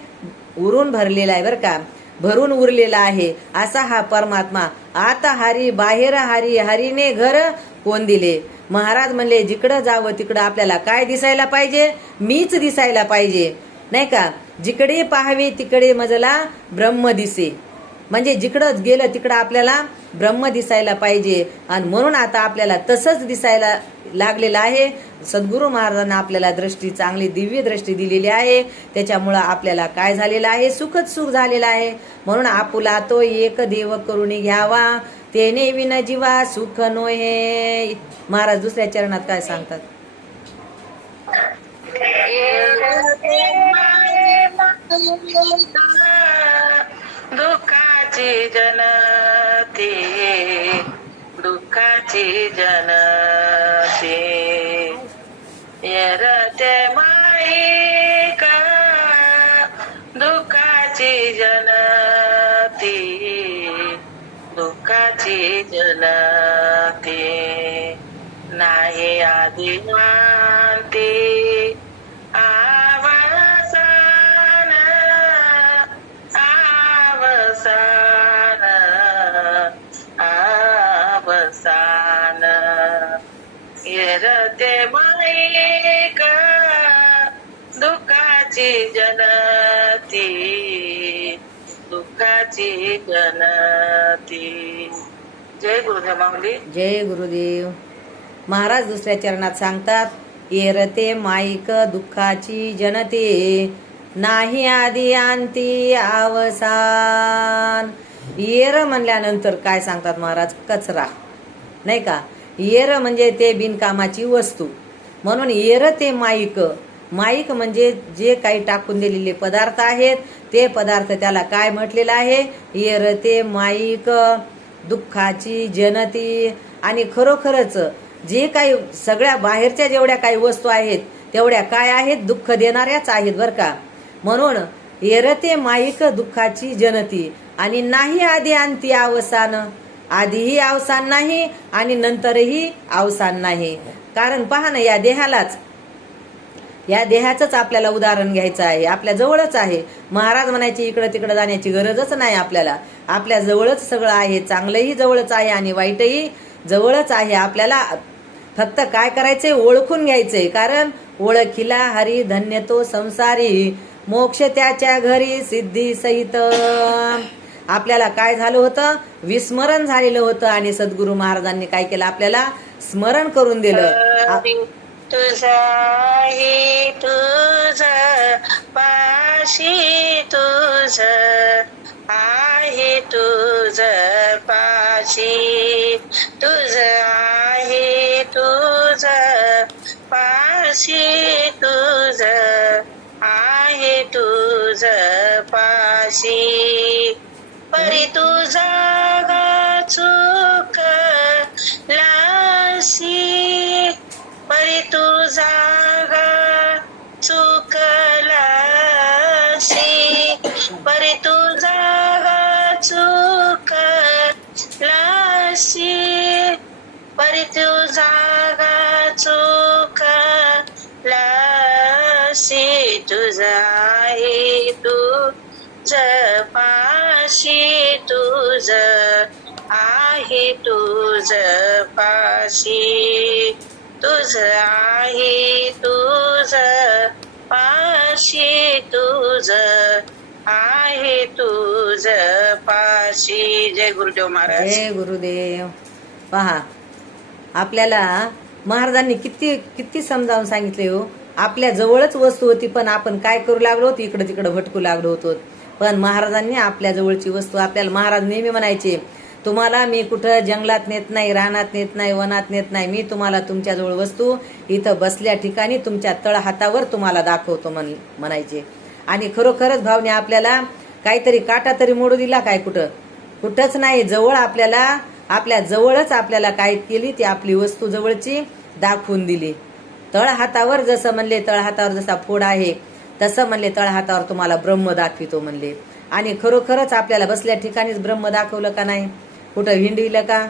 उरून भरलेला आहे बरं का भरून उरलेला आहे असा हा परमात्मा आता हरी बाहेर हरी हरीने घर कोण दिले महाराज म्हणले जिकडं जावं तिकडं आपल्याला काय दिसायला पाहिजे मीच दिसायला पाहिजे नाही का जिकडे पाहावे तिकडे मजला ब्रह्म दिसे म्हणजे जिकडं गेलं तिकडं आपल्याला ब्रह्म दिसायला पाहिजे आणि म्हणून आता आपल्याला तसंच दिसायला लागलेलं आहे सद्गुरू महाराजांना आपल्याला दृष्टी चांगली दिव्य दृष्टी दिलेली आहे त्याच्यामुळं आपल्याला काय झालेलं आहे सुखच सुख झालेलं आहे म्हणून आपुला तो एक देव करून घ्यावा तेने विन जीवा सुख नोहे महाराज दुसऱ्या चरणात काय सांगतात दुःखाची जनते दुःखाची जनते येरते माईका दुःखाची जनते दुःखाची जनते नाही आदिवांती आवसान आवसान आवसान येरते माईक दुःखाची जनती दुःखाची जनती जय गुरुदेव माऊली जय गुरुदेव महाराज दुसऱ्या चरणात सांगतात येरते माईक दुःखाची जनते नाही आदी अंती अवसान येर म्हणल्यानंतर काय सांगतात महाराज कचरा नाही का येर म्हणजे ते बिनकामाची वस्तू म्हणून येर ते माईक माईक म्हणजे जे काही टाकून दिलेले पदार्थ आहेत ते पदार्थ त्याला काय म्हटलेलं आहे येर ते माईक दुःखाची जनती आणि खरोखरच जे काही सगळ्या बाहेरच्या जेवढ्या काही वस्तू आहेत तेवढ्या काय आहेत दुःख देणाऱ्याच आहेत बरं का म्हणून येरते माईक दुःखाची जनती आणि नाही आधी अंती अवसान आधीही अवसान नाही आणि नंतरही अवसान नाही कारण पहा ना या देहाचंच आपल्याला उदाहरण घ्यायचं आहे आपल्या जवळच आहे महाराज म्हणायचे इकडं तिकडं जाण्याची गरजच नाही आपल्याला आपल्या जवळच सगळं आहे चांगलंही जवळच आहे आणि वाईटही जवळच आहे आपल्याला फक्त काय करायचंय ओळखून घ्यायचंय कारण ओळखीला हरी धन्य तो संसारी मोक्ष त्याच्या घरी सिद्धी सहित आपल्याला काय झालं होतं विस्मरण झालेलं होतं आणि सद्गुरू महाराजांनी काय केलं आपल्याला स्मरण करून दिलं तुझाही तुझ पाशी तुझ आहे तुझ पाशी तुझ आहे तुझ पाशी तुझ आहे तुझ पाशी परी तुझा चूक लासी परी तुझा चुकलासी परी तुझा चुकलासी परी तुझा चुकलासी तुझा आहे तुझ पाशी तुझ आहे तुझ पाशी तुझ आहे तुझ पाशी तुझ आहे तुझ पाशी जय गुरुदेव महाराज जय गुरुदेव पहा आपल्याला महाराजांनी किती किती समजावून सांगितले हो आपल्या जवळच वस्तू होती पण आपण काय करू लागलो होतो इकडे तिकडे भटकू लागलो होतो पण महाराजांनी आपल्या जवळची वस्तू आपल्याला महाराज नेहमी म्हणायचे तुम्हाला मी कुठं जंगलात नेत नाही रानात नेत नाही वनात नेत नाही मी तुम्हाला तुमच्या जवळ वस्तू इथं बसल्या ठिकाणी तुमच्या तळहातावर तुम्हाला दाखवतो म्हणायचे आणि खरोखरच भावने आपल्याला काहीतरी काटा तरी मोडू दिला काय कुठंच नाही जवळ आपल्याला आपल्या जवळच आपल्याला काय केली ती आपली वस्तू जवळची दाखवून दिली तळहातावर जसं म्हणले तळहातावर जसा फोड आहे तसं म्हणले तळहातावर तुम्हाला ब्रह्म दाखवितो म्हणले आणि खरोखरच आपल्याला बसल्या ठिकाणीच ब्रह्म दाखवलं का नाही? कुठं हिंडविलं का?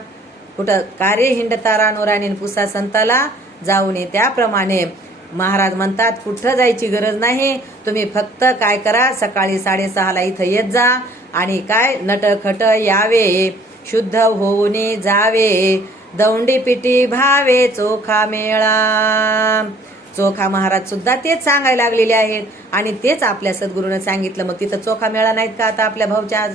कुठं कार्य हिंडता रानोराणी पुसा संताला जाऊ नये. त्याप्रमाणे महाराज म्हणतात कुठं जायची गरज नाही. तुम्ही फक्त काय करा, सकाळी 6:30ला इथं येत जा आणि काय नटखट यावे, शुद्ध होऊने जावे, दौंडी पिटी भावे चोखा मेळा. चोखा महाराज सुद्धा तेच सांगायला लागलेले आहेत आणि तेच आपल्या सद्गुरूनं सांगितलं. मग तिथं चोखा मेळा नाहीत का आता आपल्या भाऊच्या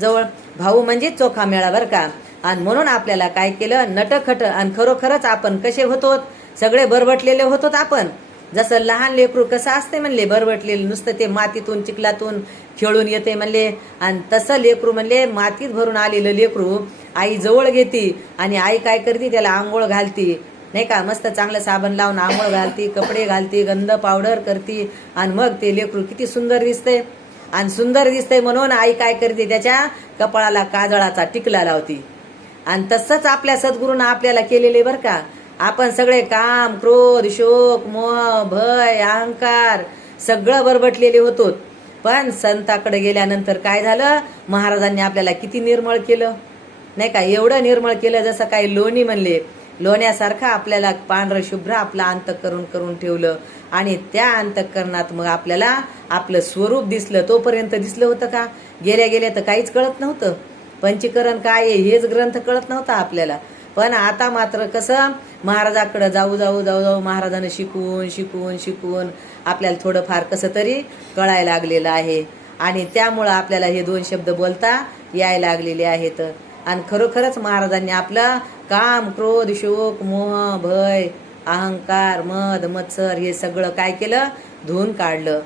जवळ? भाऊ म्हणजे चोखा मेळा बरं का. आणि म्हणून आपल्याला काय केलं, नटखट आणि खरोखरच आपण कसे होतो, सगळे बरबटलेले होतो आपण. जसं लहान लेकरू कसं असते म्हणले बरबटलेलं, नुसतं ते मातीतून चिखलातून खेळून येते म्हणले. आणि तसं लेकरू म्हणले मातीत भरून आलेलं लेकरू आई जवळ घेते आणि आई काय करते, त्याला आंघोळ घालती नाही का, मस्त चांगलं साबण लावून आंघोळ घालती, कपडे घालती, गंध पावडर करती आणि मग ते लेकरू किती सुंदर दिसते. आणि सुंदर दिसते म्हणून आई काय करते, त्याच्या कपाळाला काजळाचा टिकला लावती. आणि तसंच आपल्या सद्गुरूनं आपल्याला केलेले बरं का. आपण सगळे काम, क्रोध, शोक, मोह, भय, अहंकार सगळं बरबटलेले होतो. पण संताकडे गेल्यानंतर काय झालं, महाराजांनी आपल्याला किती निर्मळ केलं नाही का. एवढं निर्मळ केलं जसं काही लोणी म्हणले, लोण्यासारखं आपल्याला पांढरं शुभ्र आपलं अंतःकरण करून ठेवलं. आणि त्या अंतःकरणात मग आपल्याला आपलं स्वरूप दिसलं. तोपर्यंत दिसलं होतं का? गेल्या गेल्या तर काहीच कळत नव्हतं. पंचीकरण काय आहे हेच ग्रंथ कळत नव्हता आपल्याला. पण आता मात्र कसं, महाराजाकडे जाऊ जाऊ जाऊ जाऊ महाराजांना शिकवून शिकवून शिकवून आपल्याला थोडंफार कसं तरी कळायला लागलेलं आहे. आणि त्यामुळं आपल्याला हे 2 शब्द बोलता यायला लागलेले आहेत. आणि खरोखरच महाराजांनी आपलं काम, क्रोध, शोक, मोह, भय, अहंकार, मद, मत्सर हे सगळं काय केलं, धुवून काढलं.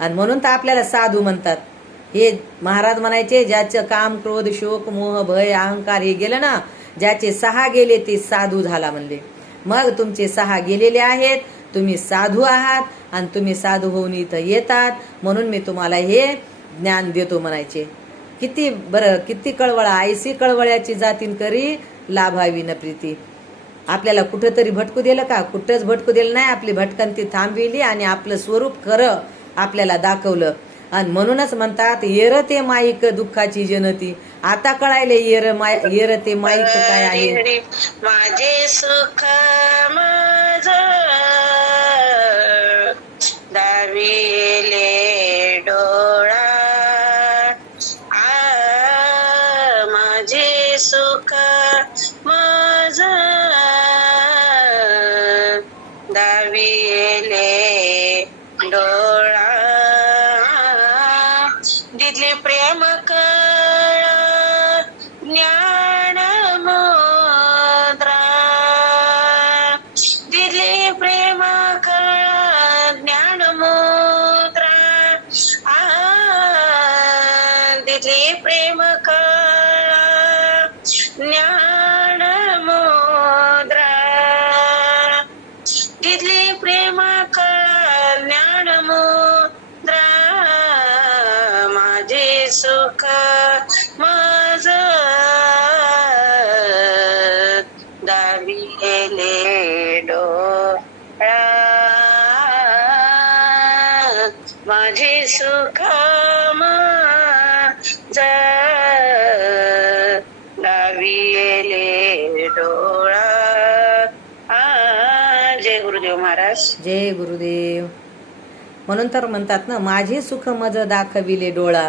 आणि म्हणून तर आपल्याला साधू म्हणतात. हे महाराज म्हणायचे ज्याचं काम, क्रोध, शोक, मोह, भय, अहंकार हे गेलं ना, ज्याचे 6 गेले ते साधू झाला म्हणले. मग तुमचे 6 गेलेले आहेत, तुम्ही साधू आहात आणि तुम्ही साधू होऊन इथं येतात. म्हणून मी तुम्हाला हे ज्ञान देतो म्हणायचे. किती बरं, किती कळवळा, आयसी कळवळ्याची जातीन करी लाभावी न प्रीती. आपल्याला कुठंतरी भटकू दिलं का? कुठंच भटकू दिलं नाही. आपली भटकंती थांबविली आणि आपलं स्वरूप खरं आपल्याला दाखवलं. आणि म्हणूनच म्हणतात येरते माईक दुःखाची जनती. आता कळायले येरते माईक काय आहे. माझे सुख माझ दाविले डोळा, माझे सुख माझ दाविले डोळा, दिले प्रेम कळा ज्ञान मुद्रा, दिले प्रेम कळा ज्ञान मुद्रा, दिले प्रेम कळा ज्ञान मुद्रा, दिले प्रेम कळा ज्ञान मुद्रा, माझे सुख माझ दाविले डोळा, माझे सुख माझ दाविले डोळा. जय गुरुदेव महाराज. जय गुरुदेव. म्हणून तर म्हणतात ना, माझे सुख मज दाखविले डोळा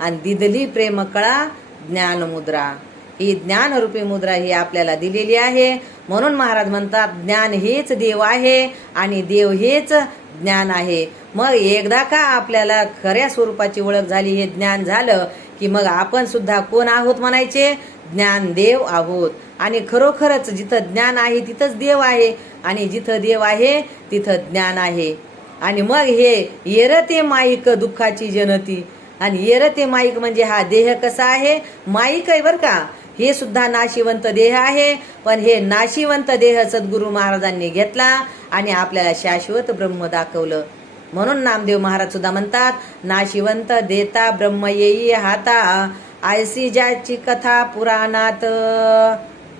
आणि दिदली प्रेम कळा ज्ञान मुद्रा. ही ज्ञानरूपी मुद्रा ही आपल्याला दिलेली आहे. म्हणून महाराज म्हणतात ज्ञान हेच देव आहे आणि देव हेच ज्ञान आहे. मग एकदा का आपल्याला खऱ्या स्वरूपाची ओळख झाली, हे ज्ञान झालं की मग आपण सुद्धा कोण आहोत म्हणायचे, ज्ञानदेव आहोत. आणि खरोखरच जिथं ज्ञान आहे तिथंच देव आहे आणि जिथं देव आहे तिथं ज्ञान आहे. आणि मग हे येरते माईक दुःखाची जनती. आणि येरते माईक म्हणजे हा देह कसा आहे, माईक आहे बरं का. हे सुद्धा नाशिवंत देह आहे. पण हे नाशिवंत देह सद्गुरू महाराजांनी घेतला आणि आपल्याला शाश्वत ब्रह्म दाखवलं. म्हणून नामदेव महाराज सुद्धा म्हणतात, नाशिवंत देता ब्रह्म येई हाता, आयसी ज्याची कथा पुराणात.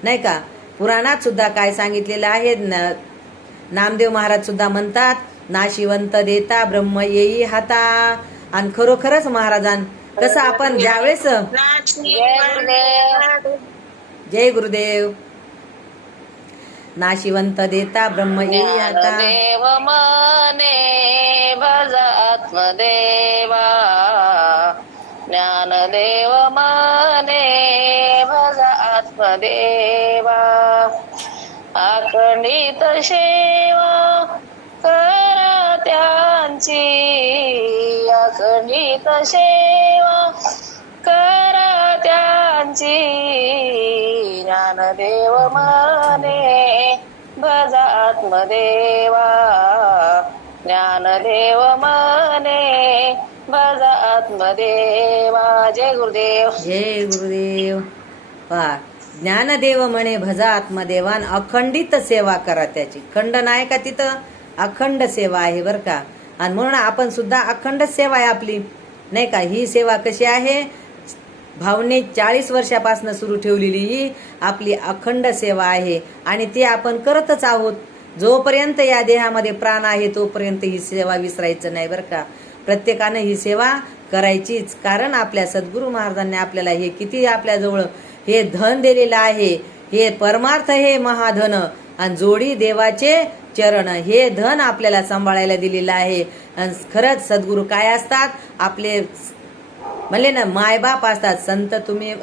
नाही का, पुराणात सुद्धा काय सांगितलेलं आहे. नामदेव महाराज सुद्धा म्हणतात नाशिवंत देता ब्रह्म येई हाता. आणि खरोखरच महाराजां कसं आपण ज्यावेळेस जय गुरुदेव. जय गुरुदेव. नाशिवंत देता ब्रह्म येई आता. ज्ञानदेव मने भज आत्मदेवा. ज्ञानदेव मने भज आत्मदेवा. अखंडित सेवा करा त्यांची. अखंडित सेवा करा त्यांची. ज्ञानदेव मने भज आत्मदेवा. ज्ञानदेव मने भज आत्मदेवा. जय गुरुदेव. जय गुरुदेव. पहा, ज्ञानदेव म्हणे भजा आत्मदेवान. अखंडित सेवा करा त्याची. खंड नाही का तिथं, अखंड सेवा आहे बर का. आणि म्हणून आपण सुद्धा अखंड सेवा आहे आपली, नाही का. ही सेवा कशी आहे, भावने 40 वर्षापासून सुरू ठेवलेली ही आपली अखंड सेवा आहे आणि ती आपण करतच आहोत. जोपर्यंत या देहामध्ये प्राण आहे तोपर्यंत ही सेवा विसरायचं नाही बरं का. प्रत्येकानं ही सेवा करायचीच, कारण आपल्या सद्गुरू महाराजांनी आपल्याला हे किती आपल्याजवळ हे धन दिलेलं आहे. हे परमार्थ हे महाधन आणि जोडी देवाचे चरण, हे धन आपल्याला सांभाळायला दिलेलं आहे. आणि खरंच सद्गुरू काय असतात, आपले म्हणले ना मायबाप असतात. संत तुम्ही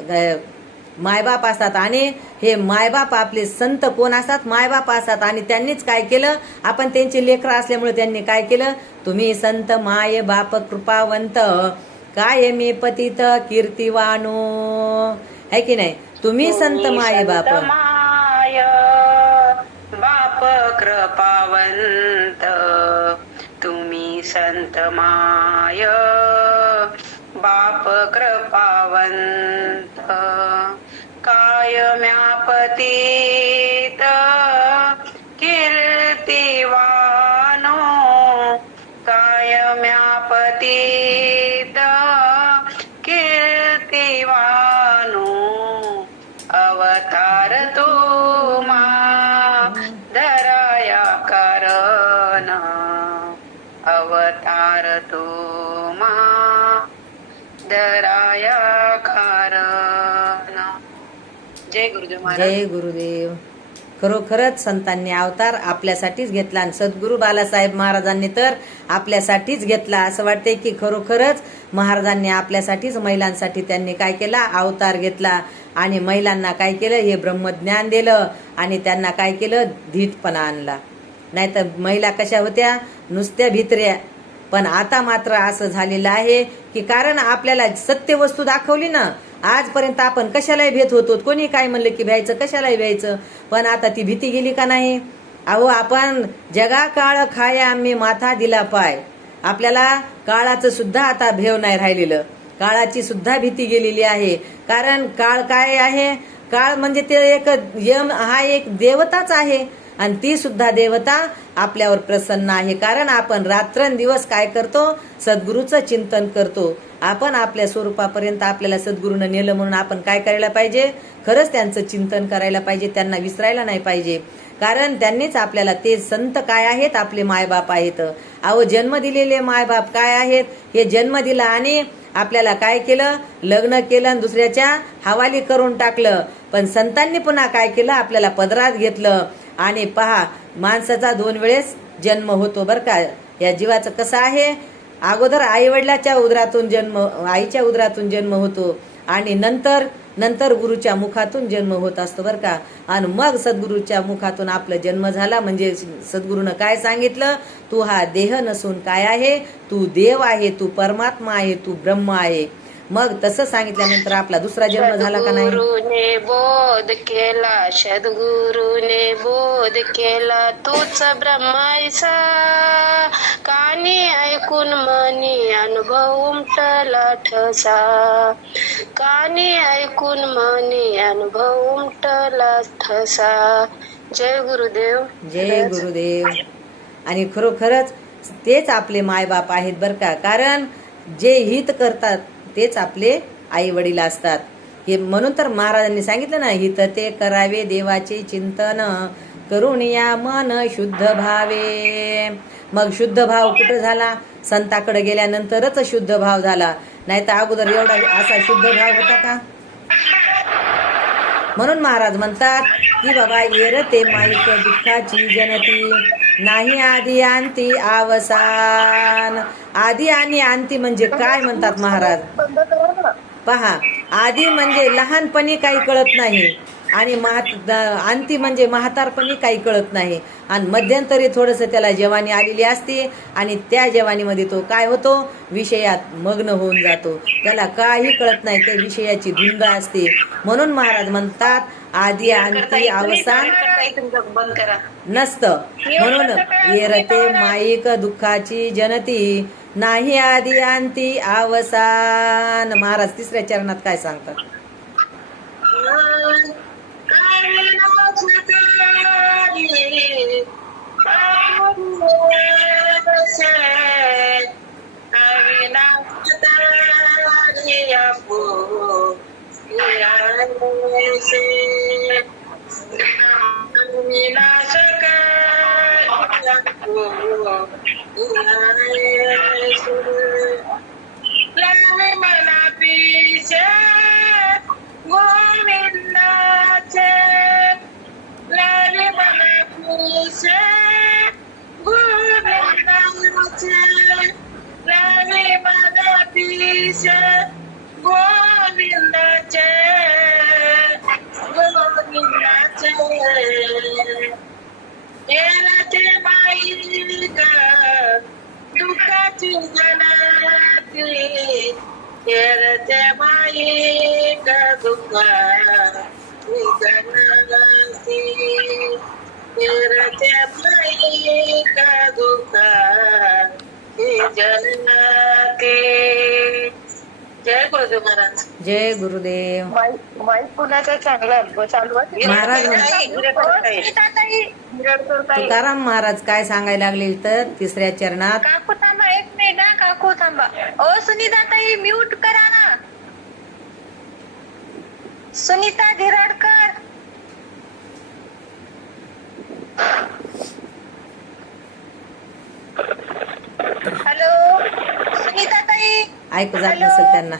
मायबाप असतात आणि हे मायबाप आपले संत कोण असतात, मायबाप असतात. आणि त्यांनीच काय केलं, आपण त्यांचे लेकरं असल्यामुळे त्यांनी काय केलं, तुम्ही संत माय बाप कृपावंत काय मी पतित कीर्तिवानो, है की नाही. तुम्ही संत माय बाप माय बाप कृपावंत. तुम्ही संत माय बाप कृपावंत. कायम्या पतित कीर्तिवानो. कायम्या पतित कीर्तिवानो. अवतार तुम्हा धराया कारण. अवतार तुम्हा धराया कारण. जय गुरुदेव महाराज. जय गुरुदेव. खरोखरच संतांनी अवतार आपल्यासाठीच घेतला आणि सद्गुरू बालासाहेब महाराजांनी तर आपल्यासाठीच घेतला. असं वाटतंय की खरोखरच महाराजांनी आपल्यासाठीच, महिलांसाठी त्यांनी काय केला, अवतार घेतला आणि महिलांना काय केलं, हे ब्रह्मज्ञान दिलं आणि त्यांना काय केलं, धीटपणा आणला. नाहीतर महिला कशा होत्या, नुसत्या भित्र्या. पण आता मात्र असं झालेलं आहे की कारण आपल्याला सत्य वस्तू दाखवली ना. आजपर्यंत आपण कशालाही भेट होतो, कोणी काय म्हणलं की भ्यायचं, कशालाही भ्यायचं. पण आता ती भीती गेली का नाही. अहो आपण जगा काळ खाया आम्ही माथा दिला पाय. आपल्याला काळाचं सुद्धा आता भेव नाही राहिलेलं, काळाची सुद्धा भीती गेलेली आहे. कारण काळ काय आहे, काळ म्हणजे ते एक यम हा एक देवताच आहे आणि ती सुद्धा देवता आपल्यावर प्रसन्न आहे. कारण आपण रात्रंदिवस काय करतो, सद्गुरूचं चिंतन करतो. आपण आपल्या स्वरूपापर्यंत आपल्याला सद्गुरूनं नेलं म्हणून आपण काय करायला पाहिजे, खरंच त्यांचं चिंतन करायला पाहिजे, त्यांना विसरायला नाही पाहिजे. कारण त्यांनीच आपल्याला, ते संत काय आहेत, आपले मायबाप आहेत. अहो जन्म दिलेले मायबाप काय आहेत, हे जन्म दिला आणि आपल्याला काय केलं, लग्न केलं आणि दुसऱ्याच्या हवाली करून टाकलं. पण संतांनी पुन्हा काय केलं, आपल्याला पदरात घेतलं. आणि पहा, माणसाचा 2 वेळेस जन्म होतो बरं का. या जीवाचं कसं आहे, अगोदर आई वडिलाच्या उदरातून जन्म, आईच्या उदरातून जन्म होतो आणि नंतर गुरुच्या मुखातून जन्म होत असतो बरं का. आणि मग सद्गुरूच्या मुखातून आपला जन्म झाला. म्हणजे सद्गुरूनं काय सांगितलं, तू हा देह नसून काय आहे, तू देव आहे, तू परमात्मा आहे, तू ब्रह्म आहे. मग तसं सांगितल्यानंतर आपला दुसरा जन्म झाला का नाही. सद्गुरूने बोध केला, सद्गुरूने बोध केला, तूच ब्रह्मायसा. कानी ऐकून मनी अनुभव उमटला ठसा. कानी ऐकून मनी अनुभव उमटला ठसा. जय गुरुदेव. जय गुरुदेव. आणि खरोखरच तेच आपले मायबाप आहेत बरं का. कारण जे हित करतात तेच आपले आई वडील असतात. हे म्हणून तर महाराजांनी सांगितलं ना, हित ते करावे देवाचे चिंतन, करून या मन शुद्ध भावे. मग शुद्ध भाव कुठं झाला, संताकडे गेल्यानंतरच शुद्ध भाव झाला. नाही तर अगोदर एवढा असा शुद्ध भाव होता का? म्हणून महाराज म्हणतात की बाबा येरते माईक दुःखाची जनती, नाही आधी अंती अवसान. आधी आणि अंती म्हणजे काय म्हणतात महाराज? पहा, आधी म्हणजे लहानपणी काही कळत नाही आणि अंती म्हणजे म्हातारपणी काही कळत नाही, आणि मध्यंतरी थोडंसं त्याला जवानी आलेली असते आणि त्या जवानीमध्ये तो काय होतो? विषयात मग्न होऊन जातो, त्याला काही कळत नाही, त्या विषयाची धुंद असते. म्हणून महाराज म्हणतात आधी अंती अवसान नसतं. म्हणून येरते माईक दुःखाची जनती, नाही आधी अंती अवसान. महाराज तिसऱ्या चरणात काय सांगतात? जय गुरुदेव महाराज. जय गुरुदेव. माईक पुण्याचा चांगला चालू आहे महाराज. तुकाराम महाराज काय सांगायला लागले तर तिसऱ्या चरणात? काकू थांबा, एक मिनिट ना काकू थांबा. ओ सुनीता ताई म्यूट करा ना. सुनीता धिरडकर. हॅलो सुनीता ताई. ऐकू जात नसेल त्यांना.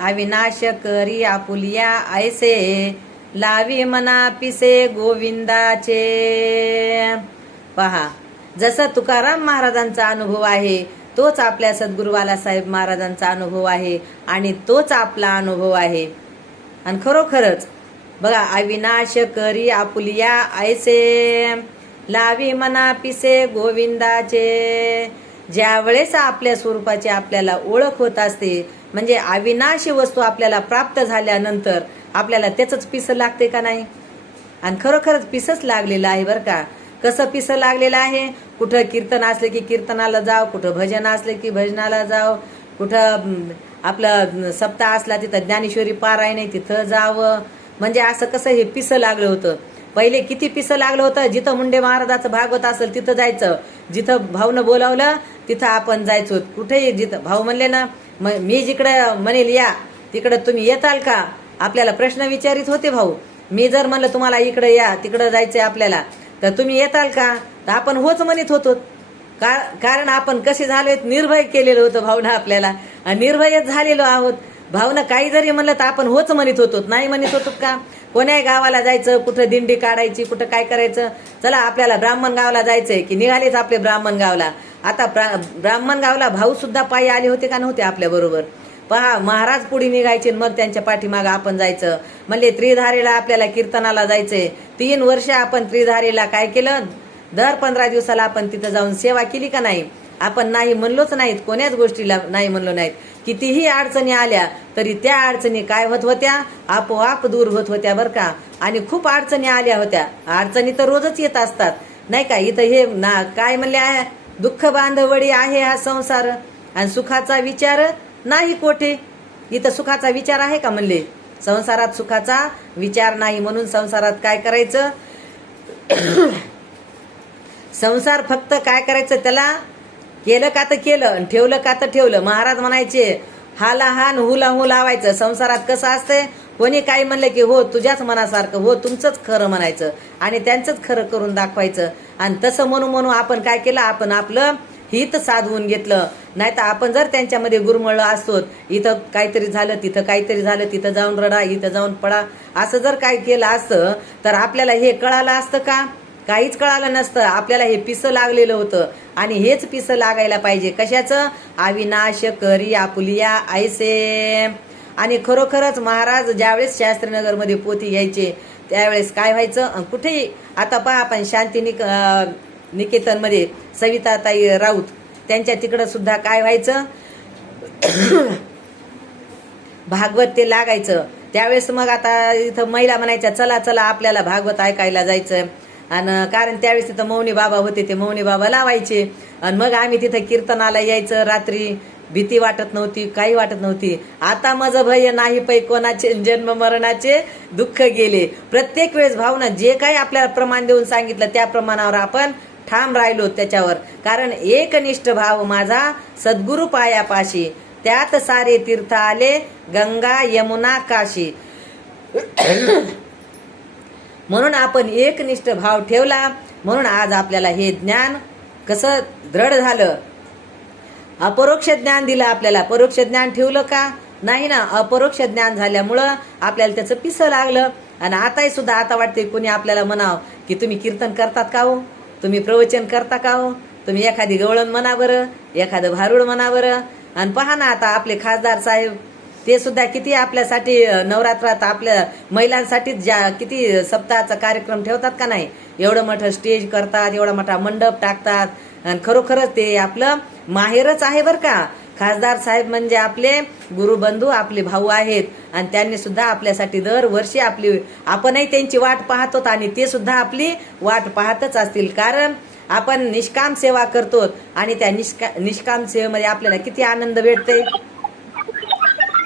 अविनाश करी आपुलिया ऐसे, लावी मना पिसे गोविंदाचे. पहा, जसं तुकाराम महाराजांचा अनुभव आहे तोच आपल्या सद्गुरु बालासाहेब महाराजांचा अनुभव आहे आणि तोच आपला अनुभव आहे. आणि खरोखरच बघा, अविनाश करी आपुलिया ऐसे, लावी मना पिसे गोविंदाचे. ज्या वेळेस आपल्या स्वरूपाची आपल्याला ओळख होत असते, म्हणजे अविनाशी वस्तू आपल्याला प्राप्त झाल्यानंतर आपल्याला त्याचंच पिसं लागते का नाही? आणि खरोखरच पिसच लागलेलं आहे बरं का. कसं पिसं लागलेलं आहे? कुठं कीर्तन असले की कीर्तनाला जाव, कुठं भजन असले की भजनाला जाव, कुठं आपलं सप्ताह असला तिथं ज्ञानेश्वरी पारायण आहे तिथं जावं. म्हणजे असं कसं हे पिसं लागलं होतं. पहिले किती पिसं लागलं होतं? जिथं मुंडे महाराजाचं भागवत असेल तिथं जायचं, जिथं भाऊनं बोलावलं तिथं आपण जायचो. कुठेही जिथं भाऊ म्हणले ना, मी जिकडं म्हणेल या तिकडं तुम्ही येताल का, आपल्याला प्रश्न विचारित होते भाऊ. मी जर म्हणलं तुम्हाला इकडं या तिकडं जायचंय आपल्याला, तर तुम्ही येताल का, तर आपण होच म्हणत होतो. कारण आपण कसे झालोय, निर्भय केलेलं होतं भावना आपल्याला, आणि निर्भयच झालेलो आहोत. भावना काही जरी म्हणलं तर आपण होच म्हणत होतो, नाही म्हणत होतो का? कोण्याही गावाला जायचं, कुठं दिंडी काढायची, कुठं काय करायचं, चला आपल्याला ब्राह्मण गावला जायचंय की निघालेच आपले ब्राह्मण गावला. आता ब्राह्मण गावला भाऊ सुद्धा पायी आले होते का नव्हते आपल्या बरोबर? पहा, महाराज पुढे निघायचे मग त्यांच्या पाठीमागं आपण जायचं. म्हणले त्रिधारेला आपल्याला कीर्तनाला जायचंय. 3 वर्ष आपण त्रिधारेला काय केलं? दर 15 दिवसाला आपण तिथं जाऊन सेवा केली का नाही? आपण नाही म्हणलोच नाहीत, कोण्याच गोष्टीला नाही म्हणलो नाहीत. कितीही अडचणी आल्या तरी त्या अडचणी काय होत होत्या? आपोआप दूर होत होत्या बरं का. आणि खूप अडचणी आल्या होत्या. अडचणी तर रोजच येत असतात नाही का. इथं हे ना काय म्हणले आहे, दुःख बांधवडी आहे हा संसार, आणि सुखाचा विचार नाही कोठे. इथं सुखाचा विचार आहे का म्हणले? संसारात सुखाचा विचार नाही. म्हणून संसारात काय करायचं? संसार फक्त काय करायचं? त्याला केलं का तर केलं आणि ठेवलं का तर ठेवलं. महाराज म्हणायचे हाला हान हुला हू लावायचं. संसारात कसं असतंय? कोणी काही म्हणलं की हो तुझ्याच मनासारखं, हो तुमचंच खरं म्हणायचं आणि त्यांचंच खरं करून दाखवायचं. आणि तसं म्हणू म्हणू आपण काय केलं, आपण आपलं हित साधवून घेतलं. नाही तर आपण जर त्यांच्यामध्ये गुरमळलो असतो, इथं काहीतरी झालं, तिथं काहीतरी झालं, तिथं जाऊन रडा, इथं जाऊन पडा, असं जर काय केलं असतं तर आपल्याला हे कळालं असतं का? काहीच कळालं नसतं. आपल्याला हे पिसं लागलेलं होतं आणि हेच पिसं लागायला पाहिजे. कशाचं? अविनाश करी आपुलिया ऐसे. आणि खरोखरच महाराज ज्यावेळेस शास्त्रीनगरमध्ये पोथी घ्यायचे त्यावेळेस काय व्हायचं, कुठेही आता पहा आपण शांती निकेतनमध्ये सविताताई राऊत त्यांच्या तिकडं सुद्धा काय व्हायचं, भागवत ते लागायचं. त्यावेळेस मग आता इथं महिला म्हणायच्या चला चला आपल्याला भागवत ऐकायला जायचं. आणि कारण त्यावेळेस तिथं मौनी बाबा होते, ते मौनी बाबा लावायचे आणि मग आम्ही तिथं कीर्तनाला यायचं. रात्री भीती वाटत नव्हती, काही वाटत नव्हती. आता माझं भय नाही पै कोणाचे, जन्म मरणाचे दुःख गेले. प्रत्येक वेळेस भावना जे काही आपल्याला प्रमाण देऊन सांगितलं त्या प्रमाणावर आपण ठाम राहिलो त्याच्यावर. कारण एकनिष्ठ भाव माझा सद्गुरु पायापाशी, त्यात सारे तीर्थ आले गंगा यमुना काशी. म्हणून आपण एकनिष्ठ भाव ठेवला, म्हणून आज आपल्याला हे ज्ञान कसं दृढ झालं. अपरोक्ष ज्ञान दिलं आपल्याला, परोक्ष ज्ञान ठेवलं का नाही ना. अपरोक्ष ज्ञान झाल्यामुळं आपल्याला त्याचं पिसं लागलं. आणि आताही सुद्धा आता वाटते कोणी आपल्याला म्हणावं की तुम्ही कीर्तन करतात का हो, तुम्ही प्रवचन करता का हो, तुम्ही एखादी गवळण म्हणा बरं, एखादं भारुड म्हणा बरं. आणि पहा ना आता आपले खासदार साहेब ते सुद्धा किती आपल्यासाठी नवरात्रात आपल्या महिलांसाठी ज्या किती सप्ताहाचा कार्यक्रम ठेवतात का नाही. एवढं मोठं स्टेज करतात, एवढा मोठा मंडप टाकतात. आणि खरोखरच ते आपलं माहेरच आहे बरं का. खासदार साहेब म्हणजे आपले गुरुबंधू, आपले भाऊ आहेत. आणि त्यांनी सुद्धा आपल्यासाठी दरवर्षी आपणही त्यांची वाट पाहतो आणि ते सुद्धा आपली वाट पाहतच असतील. कारण आपण निष्काम सेवा करतो आणि त्या निष्काम सेवेमध्ये आपल्याला किती आनंद भेटते.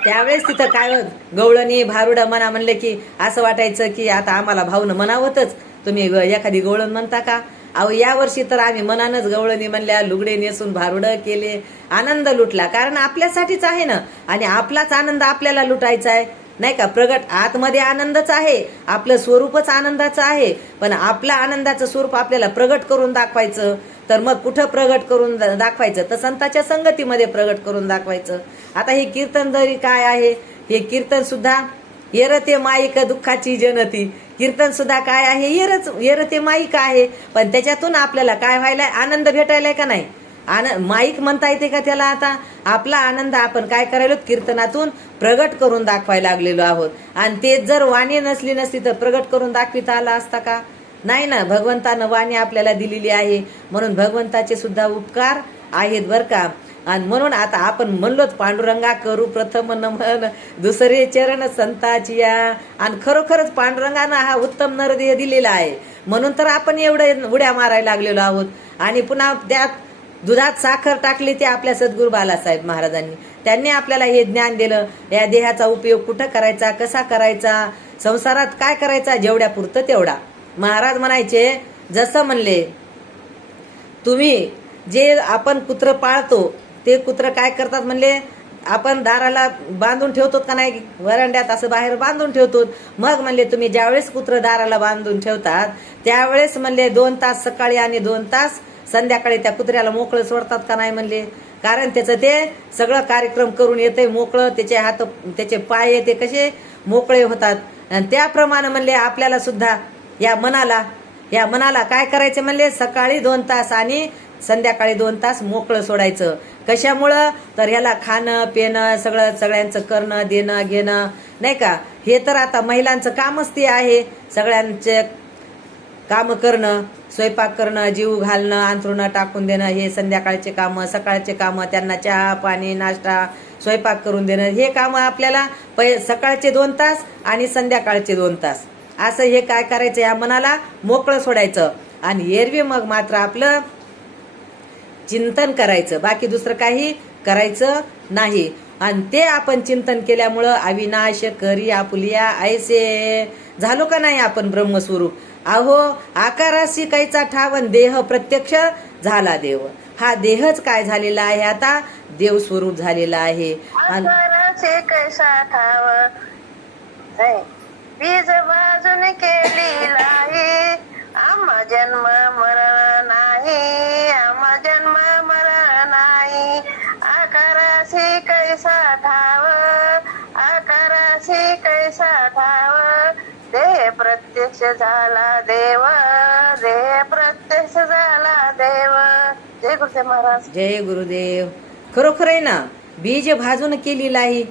त्यावेळेस तिथं काय गवळणी भारुड म्हणा म्हणले की असं वाटायचं की आता आम्हाला भाऊनं म्हणावतच, तुम्ही एखादी गवळण म्हणता का. अहो यावर्षी तर आम्ही मनानच गवळणी म्हणल्या, लुगडे नेसून भारुड केले, आनंद लुटला. कारण आपल्यासाठीच आहे ना आणि आपलाच आनंद आपल्याला लुटायचा आहे नाही का. प्रगट आतमध्ये आनंदच आहे, आपलं स्वरूपच आनंदाचं आहे. पण आपलं आनंदाचं स्वरूप आपल्याला प्रगट करून दाखवायचं. तर मग कुठं प्रगट करून दाखवायचं, तर संतांच्या संगतीमध्ये प्रगट करून दाखवायचं. आता हे कीर्तन जरी काय आहे, हे कीर्तन सुद्धा येरते माईक दुःखाची जनती. कीर्तन सुद्धा काय आहे, येरते माईक आहे. पण त्याच्यातून आपल्याला काय व्हायलाय, आनंद भेटायलाय का नाही. माईक म्हणता येते का त्याला. आता आपला आनंद आपण काय करायलो, कीर्तनातून प्रगट करून दाखवायला लागलेलो आहोत. आणि ते जर वाणी नसती तर प्रगट करून दाखविता आला असता का नाही ना. भगवंतानं वाणी आपल्याला दिलेली आहे, म्हणून भगवंताचे सुद्धा उपकार आहेत बर का. आणि म्हणून आता आपण म्हणलोच पांडुरंगा करू प्रथम नमन दुसरे चरण संताचिया. आणि खरोखरच पांडुरंगानं हा उत्तम नरदेह दिलेला आहे, म्हणून तर आपण एवढं उड्या मारायला लागलेलो आहोत. आणि पुन्हा त्यात दुधात साखर टाकली ते आपल्या सद्गुरू बालासाहेब महाराजांनी. त्यांनी आपल्याला हे ज्ञान दिलं. या देहाचा उपयोग कुठं करायचा, कसा करायचा, संसारात काय करायचा, जेवढ्या पुरतं तेवढा. महाराज म्हणायचे, जसं म्हणले तुम्ही जे आपण कुत्र पाळतो ते कुत्र काय करतात म्हणले, आपण दाराला बांधून ठेवतो का नाही, वरांड्यात असं बाहेर बांधून ठेवतो. मग म्हणले तुम्ही ज्यावेळेस कुत्र दाराला बांधून ठेवतात त्यावेळेस म्हणले 2 तास सकाळी आणि 2 तास संध्याकाळी त्या कुत्र्याला मोकळं सोडतात का नाही म्हणले. कारण त्याचं ते सगळं कार्यक्रम करून येते मोकळं, त्याचे हात त्याचे पाय ते कसे मोकळे होतात. आणि त्याप्रमाणे म्हणले आपल्याला सुद्धा या मनाला काय करायचं म्हणले, सकाळी 2 तास आणि संध्याकाळी 2 तास मोकळं सोडायचं. कशामुळं, तर ह्याला खाणं पिणं सगळ्यांचं करणं देणं घेणं नाही का. हे तर आता महिलांचं कामच ते आहे. सगळ्यांचे काम करणं, स्वयंपाक करणं, जीव घालणं, अंथरुणं टाकून देणं, हे संध्याकाळचे कामं. सकाळचे कामं त्यांना चहा पाणी नाश्ता स्वयंपाक करून देणं, हे कामं आपल्याला सकाळचे 2 तास आणि संध्याकाळचे 2 तास असं हे काय करायचं, या मनाला मोकळं सोडायचं. आणि एरवी मग मात्र आपलं चिंतन करायचं, बाकी दुसरं काही करायचं नाही. आणि ते आपण चिंतन केल्यामुळं अविनाश करी आपुलिया ऐसे झालो का नाही आपण ब्रह्मस्वरूप. अहो आकाराशी कायचा ठावन देह प्रत्यक्ष झाला देव. हा देहच काय झालेला आहे, आता देव स्वरूप झालेला आहे. नाही. बीज भाजून केली लाई, आम्हा जन्म मरण नाही, आम्हा जन्म मरण नाही. आकाराशी कैसा ठाव, आकाराशी कैसा ठाव, देह प्रत्यक्ष झाला देव, देह प्रत्यक्ष झाला देव. जय गुरुदेव महाराज. जय गुरुदेव. खरोखर आहे ना, बीज भाजून केली लाही.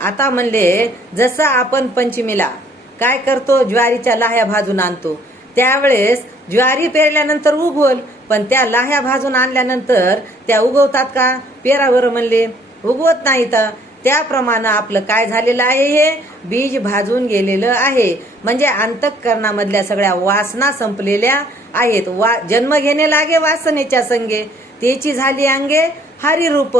आता म्हणले जसं आपण पंचमीला काय करतो, ज्वारीच्या लाह्या भाजून आणतो, त्यावेळेस ज्वारी पेरल्यानंतर उगवल, पण त्या लाह्या भाजून आणल्यानंतर त्या उगवतात का? पेरावर म्हणले उगवत नाहीत. त्याप्रमाणे आपलं काय झालेलं आहे, हे बीज भाजून गेलेलं आहे. म्हणजे अंतःकरणामधल्या सगळ्या वासना संपलेल्या आहेत. जन्म घेणे लागे वासनेच्या संगे, त्याची झाली अंगे हरी रूप.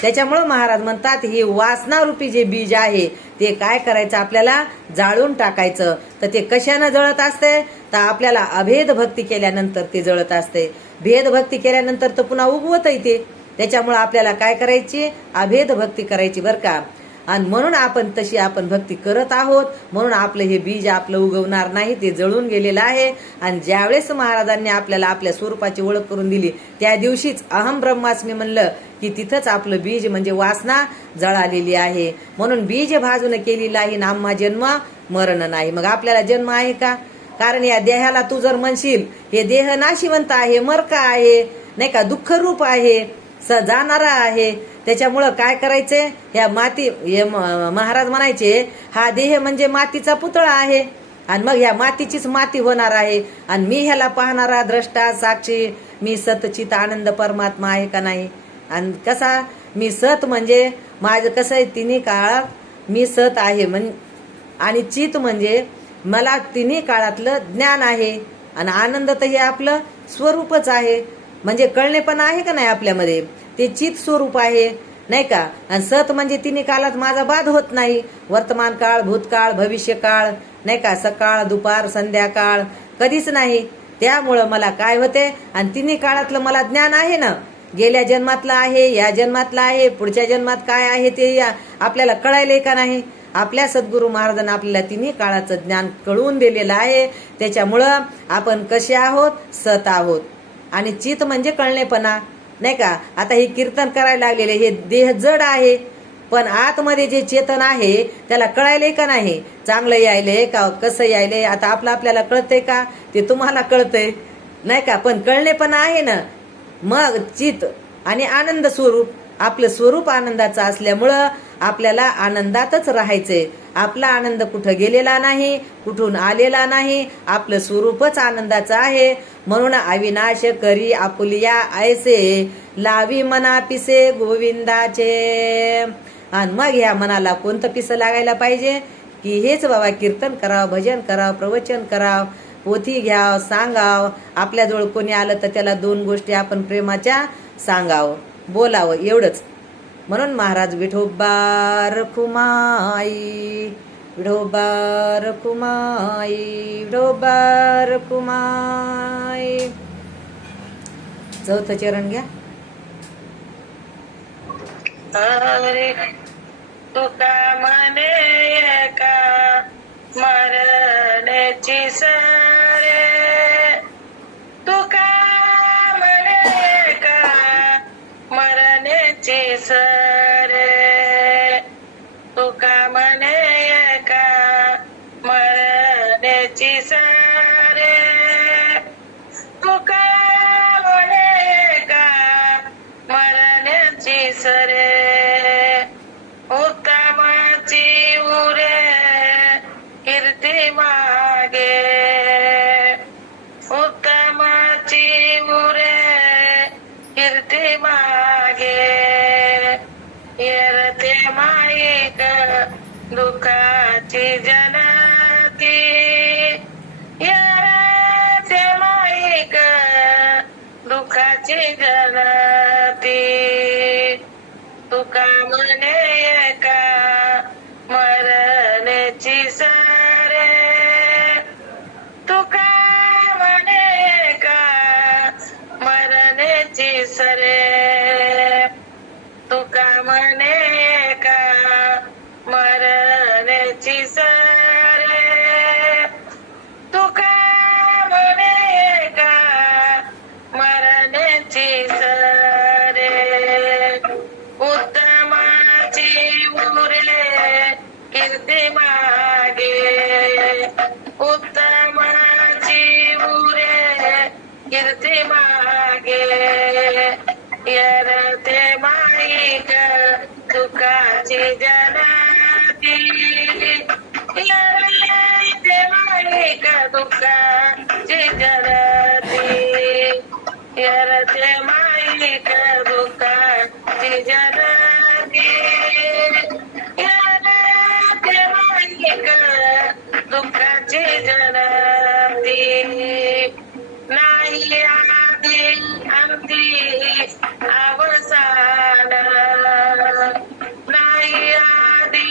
त्याच्यामुळं महाराज म्हणतात, ही वासना रूपी जे बीज आहे ते काय करायचं, आपल्याला जाळून टाकायचं. तर ते कशानं जळत असते, तर आपल्याला अभेद भक्ती केल्यानंतर ते जळत असते. भेद भक्ती केल्यानंतर तर पुन्हा उगवत येते. त्याच्यामुळे आपल्याला काय करायची, अभेद भक्ती करायची बरं का. आणि म्हणून आपण तशी आपण भक्ती करत आहोत. म्हणून आपलं हे बीज आपलं उगवणार नाही, ते जळून गेलेलं आहे. आणि ज्यावेळेस महाराजांनी आपल्याला आपल्या स्वरूपाची ओळख करून दिली, त्या दिवशीच अहम ब्रह्मास्मी म्हणलं की तिथंच आपलं बीज म्हणजे वासना जळालेली आहे. म्हणून बीज भाजून केलेला आहे, आम्हा जन्म मरण नाही. मग आपल्याला जन्म आहे का? कारण या देहाला तू जर म्हणशील हे देह नाशिवंत आहे, मरका आहे, नाही का, दुःख रूप आहे, जाणारा आहे. त्याच्यामुळं काय करायचंय, ह्या माती, महाराज म्हणायचे हा देह म्हणजे मातीचा पुतळा आहे, आणि मग ह्या मातीचीच माती होणार आहे. आणि मी ह्याला पाहणारा द्रष्टा साक्षी, मी सतचित आनंद परमात्मा आहे का नाही. आणि कसा मी सत म्हणजे माझं कसं आहे, तिन्ही काळात मी सत आहे आणि चित म्हणजे मला तिन्ही काळातलं ज्ञान आहे. आणि आनंद तर हे आपलं स्वरूपच आहे. म्हणजे कळणे पण आहे का नाही आपल्यामध्ये, ते चित स्वरूप आहे, नाही का. आणि सत म्हणजे तिन्ही काळात माझा बाध होत नाही. वर्तमान काळ, भूतकाळ, भविष्य काळ, नाही का, सकाळ, दुपार, संध्याकाळ कधीच नाही. त्यामुळं मला काय होते, आणि तिन्ही काळातलं मला ज्ञान आहे ना. गेल्या जन्मातलं आहे, या जन्मातलं आहे, पुढच्या जन्मात काय आहे ते आपल्याला कळायलंय का नाही. आपल्या सद्गुरू महाराजांना आपल्याला तिन्ही काळाचं ज्ञान कळवून दिलेलं आहे. त्याच्यामुळं आपण कसे आहोत, सत आहोत. आणि चित म्हणजे कळणेपणा, नाही का. आता हे कीर्तन करायला लागलेले, हे देह जड आहे, पण आतमध्ये जे चेतन आहे त्याला कळायलंय का नाही. चांगलं यायलंय का, कसं यायलंय, आता आपल्याला कळतंय का, ते तुम्हाला कळतंय, नाही का. पण कळणेपणा आहे ना. मग चित आणि आनंद स्वरूप, आपलं स्वरूप आनंदाचं असल्यामुळं आपल्याला आनंदातच राहायचंय. आपला आनंद कुठं गेलेला नाही, कुठून आलेला नाही, आपलं स्वरूपच आनंदाचं आहे. म्हणून अविनाश करी आपुलिया ऐसे, लावी मना पिसे गोविंदाचे. आणि मग ह्या मनाला कोणतं पिसं लागायला पाहिजे, की हेच बाबा कीर्तन करावं, भजन करावं, प्रवचन करावं, पोथी घ्याव, सांगाव. आपल्याजवळ कोणी आलं तर त्याला 2 गोष्टी आपण प्रेमाच्या सांगावं, बोलावं, एवढंच. म्हणून महाराज विठोबा रखुमाई, विठोबा रखुमाई, विठोबा रखुमाई. 4थं चरण घ्या. हरे तुका म्हणे का मरण्याची सरे, तुका म्हणे का मरण्याची सरे, तुका म्हणे का मरण्याची सरे, तुका म्हणे का मरण्याची सरे. उत्तमाची उरे कीर्ती मागे, उत्तमाची उरे कीर्ती मागे, येरते माईक दुःखाची जनती, येरते माईक दुःखाची जनती. तुका म्हणे का मरण्याची सरे, तुका म्हणे का मरण्याची सरे, तुका म्हणे का मरण्याची सरे. कीर्ती मागे यरते माईक दुःखाची जनाती यरते माईक दुःखाची जनाती यरते माईक दुःखाची जनाती यरते माईक दुःखाची जनाती नाही आदी अंती अवसान नाही आदी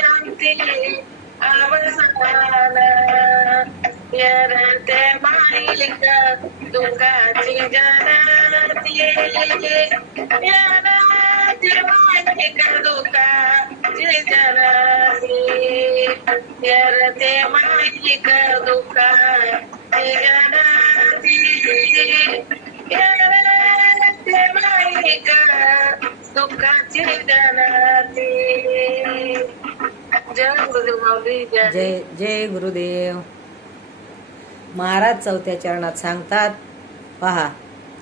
अंती अवसान यरते माईक दुःखाची जनाती यरते माईक दुःखाची जनाती यरते माईक दुःखाची जनाती यरते माईक दुःखाची जनाती. जय गुरुदेव माऊली. जय जय गुरुदेव. महाराज चौथ्या चरणात सांगतात, पहा,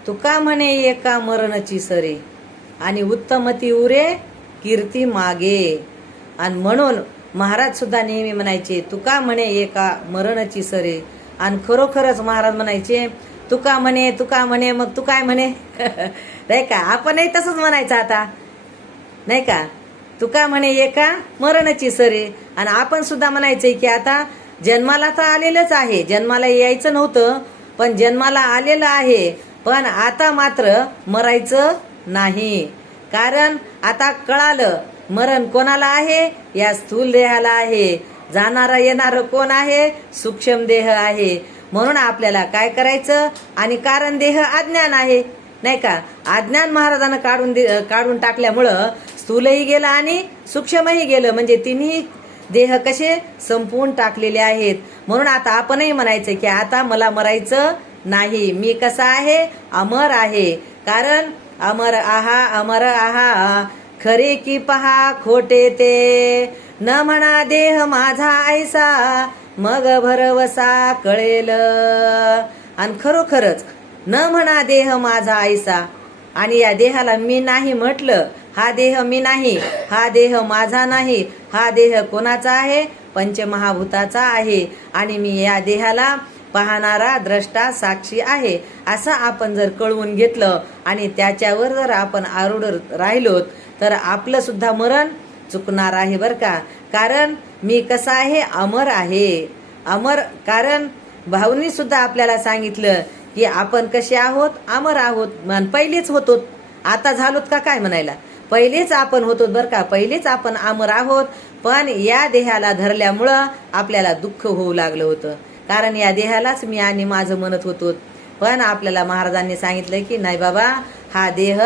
तुका म्हणे एका मरणची सरे आणि उत्तमती उरे कीर्ती मागे. आणि म्हणून महाराज सुद्धा नेहमी म्हणायचे तुका म्हणे एका मरणची सरे. आणि खरोखरच महाराज म्हणायचे तुका म्हणे मग तू काय म्हणे नाही का. आपणही तसंच म्हणायचं आता नाही का. तुका म्हणे एका मरणची सरे. आणि आपण सुद्धा म्हणायचंय की आता जन्माला तर आलेलंच आहे, जन्माला यायचं नव्हतं पण जन्माला आलेलं आहे, पण आता मात्र मरायचं नाही. कारण आता कळालं मरण कोणाला आहे, या स्थूल देहाला आहे. जाणारं येणारं कोण आहे, सूक्ष्म देह आहे. म्हणून आपल्याला काय करायचं, आणि कारण देह अज्ञान आहे नाही का. अज्ञान महाराजांना काढून टाकल्यामुळं स्थूलही गेलं आणि सूक्ष्मही गेलं, म्हणजे तिन्ही देह कसे संपवून टाकलेले आहेत. म्हणून आता आपणही म्हणायचं की आता मला मरायचं नाही, मी कसा आहे, अमर आहे. कारण अमर आहा खरे की पहा खोटे ते, न म्हणा देह माझा ऐसा मग भरवसा कळेल. आणि खरोखरच न म्हणा देह माझा ऐसा, आणि या देहाला मी नाही म्हटलं, हा देह मी नाही, हा देह माझा नाही, हा देह कोणाचा आहे, पंचमहाभूताचा आहे. आणि मी या देहाला पाहणारा द्रष्टा साक्षी आहे, असं आपण जर कळवून घेतलं आणि त्याच्यावर जर आपण आरूढ राहिलो तर आपलं सुद्धा मरण चुकणार आहे बरं का. कारण मी कसा आहे, अमर आहे. अमर, कारण भाऊनी सुद्धा आपल्याला सांगितलं की आपण कसे आहोत, अमर आहोत. पहिलेच होतो, आता झालोत का काय म्हणायला, पहिलेच आपण होतो बरं का. पहिलेच आपण अमर आहोत, पण या देहाला धरल्यामुळं आपल्याला दुःख होऊ लागलं होतं. कारण या देहालाच मी आणि माझं म्हणत होतो. पण आपल्याला महाराजांनी सांगितलं की नाही बाबा, हा देह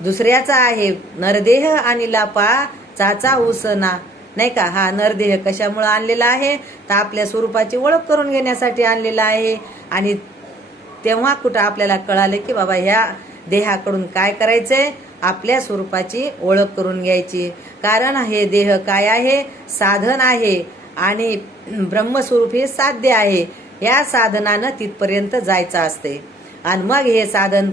दुसऱ्याचा आहे, नरदेह आणि लापा चाचा उसना नाही का. हा नरदेह कशामुळे आणलेला आहे, तर आपल्या स्वरूपाची ओळख करून घेण्यासाठी आणलेला आहे. आणि तेव्हा कुठं आपल्याला कळालं की बाबा ह्या देहाकडून काय करायचंय, आपल्या स्वरूपाची ओळख करून घ्यायची. कारण हे देह काय आहे, साधन आहे, आणि ब्रह्मस्वरूप हे साध्य आहे. या साधनानं तिथपर्यंत जायचं असते. आणि मग हे साधन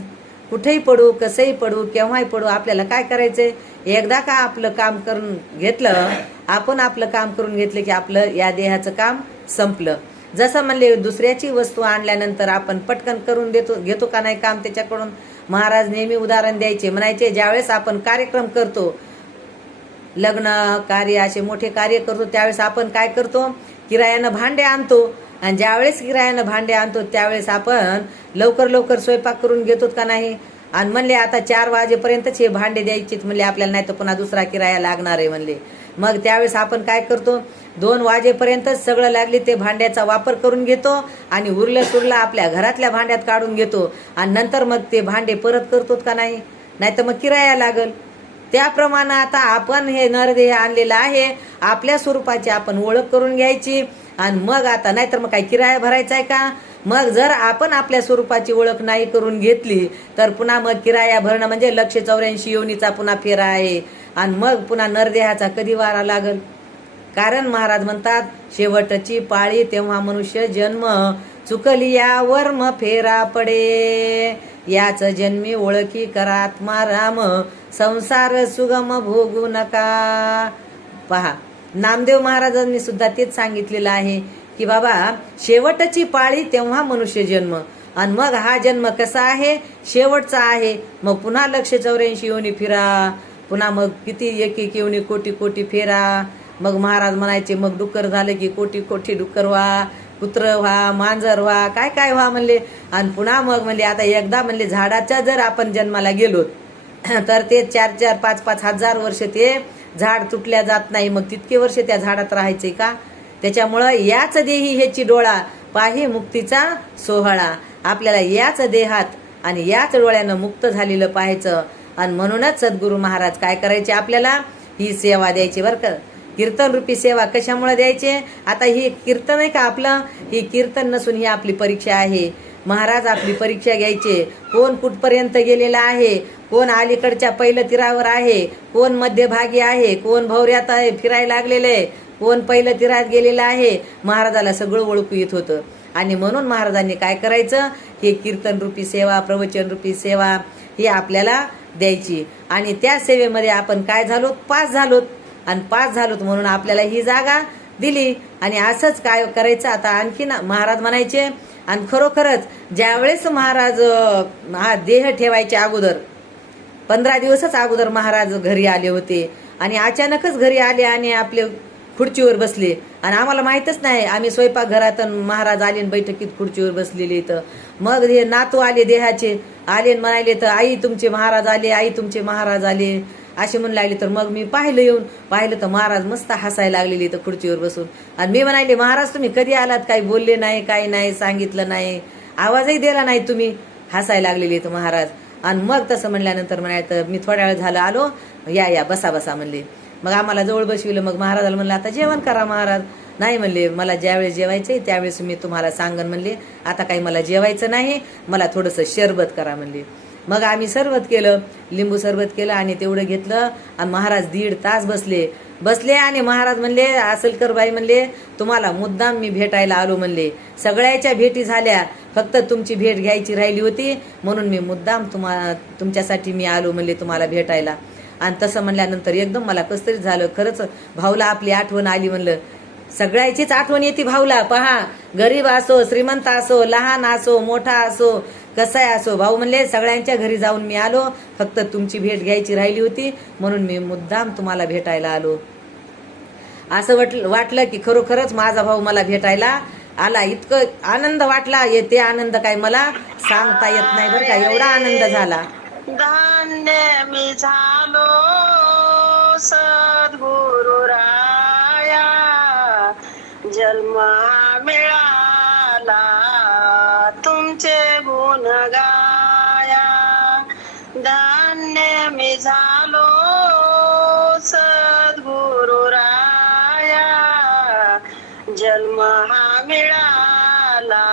कुठेही पडू, कसंही पडू, केव्हाही पडू, आपल्याला काय करायचंय, एकदा का आपलं काम करून घेतलं, आपण आपलं काम करून घेतलं की आपलं या देहाचं काम संपलं. जसं म्हणले दुसऱ्याची वस्तू आणल्यानंतर आपण पटकन करून घेतो का नाही काम त्याच्याकडून. महाराज नेहमी उदाहरण द्यायचे, म्हणायचे ज्यावेळेस आपण कार्यक्रम करतो, लग्न कार्य असे मोठे कार्य करतो, त्यावेळेस आपण काय करतो, किरायानं भांडे आणतो. आणि ज्यावेळेस किरायानं भांडे आणतो त्यावेळेस आपण लवकर लवकर स्वयंपाक करून घेतो का नाही. आणि म्हणले आता 4 वाजेपर्यंतच हे भांडे द्यायचेत म्हणले आपल्याला, नाही तर पुन्हा दुसरा किराया लागणार आहे म्हणले. मग त्यावेळेस आपण काय करतो, 2 वाजेपर्यंतच सगळं लागले ते भांड्याचा वापर करून घेतो आणि उरलं सुरलं आपल्या घरातल्या भांड्यात काढून घेतो. आणि नंतर मग ते भांडे परत करतो का नाही, नाही तर मग किराया लागल. त्याप्रमाणे आता आपण हे नरदेह आणलेलं आहे, आपल्या स्वरूपाची आपण ओळख करून घ्यायची. आणि मग आता नाहीतर मग काय किराया भरायचा आहे का. मग जर आपण आपल्या स्वरूपाची ओळख नाही करून घेतली तर पुन्हा मग किराया भरणं म्हणजे 184 योनीचा पुन्हा फेरा आहे. आणि मग पुन्हा नरदेहाचा कधी वारा लागल. कारण महाराज म्हणतात शेवटची पाळी तेव्हा मनुष्य जन्म, चुकली यावर म फेरा पडे, याच जन्मी ओळखी करात्मा राम, संसार सुगम भोगू नका. पहा, नामदेव महाराजांनी सुद्धा तेच सांगितलेलं आहे की बाबा शेवटची पाळी तेव्हा मनुष्य जन्म. आणि मग हा जन्म कसा आहे, शेवटचा आहे. मग पुन्हा 184 योनी फिरा, पुन्हा मग किती एक एक योनी कोटी कोटी फेरा. मग महाराज म्हणायचे मग डुक्कर झालं की कोटी कोटी डुक्कर व्हा, कुत्र व्हा, मांजर व्हा, काय काय व्हा म्हणले. आणि पुन्हा मग म्हणले आता एकदा म्हणले झाडाच्या जर आपण जन्माला गेलो तर ते 4-4, 5-5 हजार वर्ष ते झाड तुटल्या जात नाही. मग तितके वर्ष त्या झाडात राहायचे का. त्याच्यामुळं याच देही ह्याची डोळा, पाही मुक्तीचा सोहळा. आपल्याला याच देहात आणि याच डोळ्यानं मुक्त झालेलं पाहायचं. आणि म्हणूनच सद्गुरू महाराज काय करायचे, आपल्याला ही सेवा द्यायची बरं का. कीर्तन रूपी सेवा कशामुळे द्यायचे. आता ही कीर्तन आहे का आपलं, ही कीर्तन नसून ही आपली परीक्षा आहे. महाराज आपली परीक्षा घ्यायचे, कोण कुठपर्यंत गेलेला आहे, कोण अलीकडच्या पहिलं तीरावर आहे, कोण मध्यभागी आहे, कोण भवऱ्यात आहे फिरायला लागलेले, कोण पहिलं तीरात गेलेलं आहे. महाराजाला सगळं ओळखू येत होतं. आणि म्हणून महाराजांनी काय करायचं, हे कीर्तन रूपी सेवा, प्रवचन रूपी सेवा ही आपल्याला द्यायची. आणि त्या सेवेमध्ये आपण काय झालो, पास झालोत. आणि पास झालोत म्हणून आपल्याला ही जागा दिली. आणि असंच काय करायचं आता आणखीन महाराज म्हणायचे. आणि खरोखरच ज्यावेळेस महाराज हा देह ठेवायच्या अगोदर 15 दिवसच अगोदर महाराज घरी आले होते. आणि अचानकच घरी आले आणि आपले खुर्चीवर बसले. आणि आम्हाला माहीतच नाही, आम्ही स्वयंपाकघरात महाराज आले बैठकीत खुर्चीवर बसलेले. तर मग हे नातू आले देहाचे, आले म्हणाले तर आई तुमचे महाराज आले, आई तुमचे महाराज आले असे म्हणू लागले. तर मग मी पाहिलं तर महाराज मस्त हसायला लागलेली तर खुर्चीवर बसून. आणि मी म्हणाले महाराज तुम्ही कधी आलात, काही बोलले नाही, काही नाही सांगितलं नाही, आवाजही दिला नाही, तुम्ही हसायला लागलेली तर महाराज. आणि मग तसं म्हणल्यानंतर म्हणाले तर मी थोड्या वेळ झालं आलो, या बसा बसा म्हणले. मग आम्हाला जवळ बसविलं. मग महाराजाला म्हणलं आता जेवण करा. महाराज नाही म्हणले, मला ज्यावेळेस जेवायचंय त्यावेळेस मी तुम्हाला सांगन म्हणले, आता काही मला जेवायचं नाही, मला थोडंसं शरबत करा म्हणले. मग आम्ही सरबत केलं, लिंबू सरबत केलं आणि तेवढं घेतलं. आणि महाराज 1.5 तास बसले आणि महाराज म्हणले असलकर बाई म्हणले तुम्हाला मुद्दाम मी भेटायला आलो म्हणले. सगळ्याच्या भेटी झाल्या, फक्त तुमची भेट घ्यायची राहिली होती म्हणून मी मुद्दाम तुमच्यासाठी मी आलो म्हणले तुम्हाला भेटायला. आणि तसं म्हणल्यानंतर एकदम मला कसं तरी झालं. खरंच भाऊला आपली आठवण आली म्हणलं. सगळ्याचीच आठवण येते भाऊला. पहा, गरीब असो, श्रीमंत असो, लहान असो, मोठा असो, कसाय असो, भाऊ म्हणले सगळ्यांच्या घरी जाऊन मी आलो, फक्त तुमची भेट घ्यायची राहिली होती म्हणून मी मुद्दाम तुम्हाला भेटायला आलो. असं वाटलं की खरोखरच माझा भाऊ मला भेटायला आला. इतकं आनंद वाटला, ते आनंद काय मला सांगता येत नाही बरं का, एवढा आनंद झाला. धन्य मी झालो सद्गुरु राया, जन्म मिळाला तुमचे गुण गाया. धन्य मी झालो सद्गुरु राया, जन्म हा मिळाला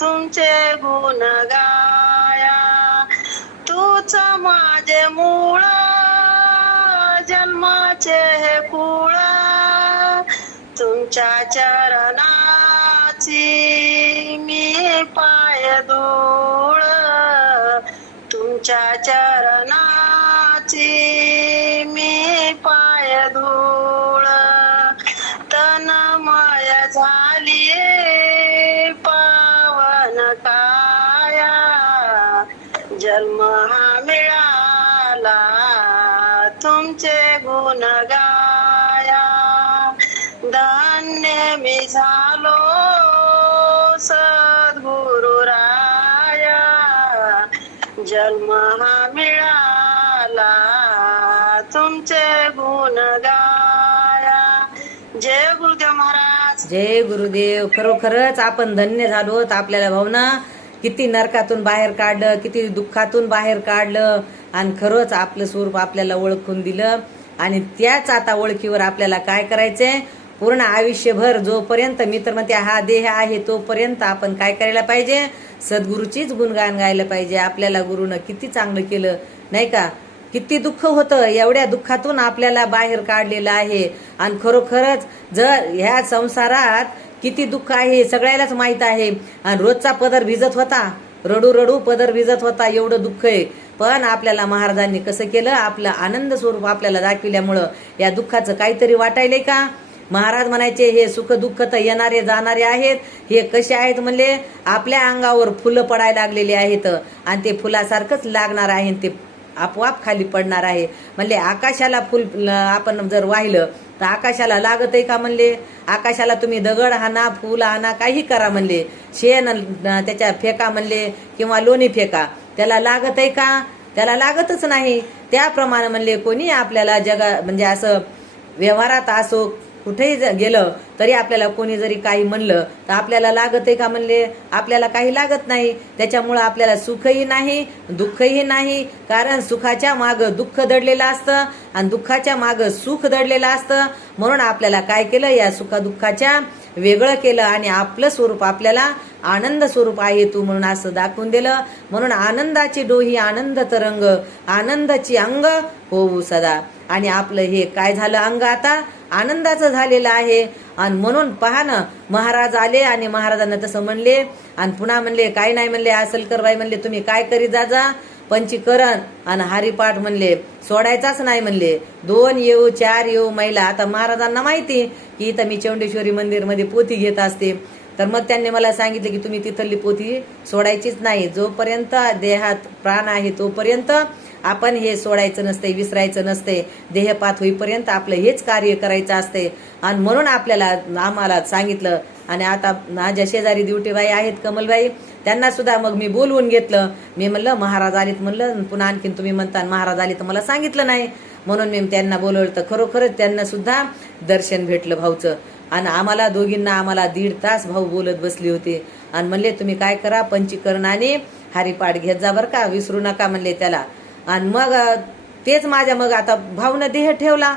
तुमचे गुण गाया. तूच माझे मूळ जन्माचे हे कुळ, तुमच्या चरणाची मी पाय धूळ. तुमच्या चरणाची मी पाय धूळ तनमय झाली पावन काया जन्म हा मिळाला तुमचे गुण गाया धन्य मी झालो सद्गुरु राया जन्म हा मिळाला तुमचे गुण गाया. जय गुरुदेव महाराज. जय गुरुदेव. खरोखरच आपण धन्य झालो. आपल्याला भावना किती नरकातून बाहेर काढलं, किती दुःखातून बाहेर काढलं आणि खरंच आपलं स्वरूप आपल्याला ओळखून दिलं. आणि त्याच आता ओळखीवर आपल्याला काय करायचंय, पूर्ण आयुष्यभर जोपर्यंत मी तर म्हणते हा देह आहे तोपर्यंत आपण काय करायला पाहिजे, सद्गुरूचीच गुणगान गायला पाहिजे. आपल्याला गुरुनं किती चांगलं केलं नाही का, किती दुःख होतं, एवढ्या दुःखातून आपल्याला बाहेर काढलेलं आहे. आणि खरोखरच जर ह्या संसारात किती दुःख आहे सगळ्यालाच माहित आहे. आणि रोजचा पदर भिजत होता, रडू रडू पदर भिजत होता, एवढं दुःख आहे. पण आपल्याला महाराजांनी कसं केलं, आपलं आनंद स्वरूप आपल्याला दाखविल्यामुळं या दुःखाचं काहीतरी वाटायलंय का. महाराज म्हणायचे हे सुख दुःख तर येणारे जाणारे आहेत. हे कसे आहेत म्हणले, आपल्या अंगावर फुलं पडायला लागलेली आहेत आणि ते फुलासारखंच लागणार आहे, ते आपोआप खाली पडणार आहे. म्हणले आकाशाला फुल आपण जर वाहिलं तर आकाशाला लागत आहे का म्हणले. आकाशाला तुम्ही दगड हाना, फुल हाना, काही करा म्हणले, शेण त्याच्या फेका म्हणले किंवा लोणी फेका, त्याला लागत आहे का, त्याला लागतच नाही. त्याप्रमाणे म्हणले कोणी आपल्याला जगा म्हणजे असं व्यवहारात असो कुठेही गेलं तरी आपल्याला कोणी जरी काही म्हणलं तर आपल्याला लागत आहे का म्हणले, आपल्याला काही लागत नाही. त्याच्यामुळं आपल्याला सुखही नाही दुःखही नाही, कारण सुखाच्या मागं दुःख दडलेलं असतं आणि दुःखाच्या मागं सुख दडलेलं असतं. म्हणून आपल्याला काय केलं, या सुखदुःखाच्या वेगळं केलं आणि आपलं स्वरूप आपल्याला आनंद स्वरूप आहे तू म्हणून असं दाखवून दिलं. म्हणून आनंदाची डोही आनंद तरंग, आनंदाची अंग होऊ सदा. आणि आपलं हे काय झालं, अंग आता आनंदाचं झालेलं आहे. आणि म्हणून पहा ना, महाराज आले आणि महाराजांना तसं म्हणले आणि पुन्हा म्हणले काय नाही म्हणले, असलकरबाई म्हणले तुम्ही काय करी जा, पंचीकरण आणि हरिपाठ म्हणले सोडायचाच नाही म्हणले. 2 येऊ 4 येऊ महिला. आता महाराजांना माहिती की इथं मी चौंडेश्वरी मंदिरमध्ये पोथी घेत असते, तर मग त्यांनी मला सांगितलं की तुम्ही तिथली पोथी सोडायचीच नाही. जोपर्यंत देहात प्राण आहे तोपर्यंत आपण हे सोडायचं नसते, विसरायचं नसते. देहपात होईपर्यंत आपलं हेच कार्य करायचं असते. आणि म्हणून आम्हाला सांगितलं. आणि आता माझ्या शेजारी दिवटीबाई आहेत कमलबाई, त्यांना सुद्धा मग मी बोलवून घेतलं. मी म्हणलं महाराज आलीत म्हणलं, पुन्हा आणखीन तुम्ही म्हणता महाराज आले तर मला सांगितलं नाही, म्हणून मी त्यांना बोलवलं. तर खरोखरच त्यांना सुद्धा दर्शन भेटलं भाऊचं. आणि आम्हाला दोघींना 1.5 तास भाऊ बोलत बसले होते. आणि म्हणले तुम्ही काय करा, पंचीकरण आणि हरिपाठ घेत जा बरं का, विसरू नका म्हणले त्याला. आणि मग तेच माझ्या मग आता भाऊनं देह ठेवला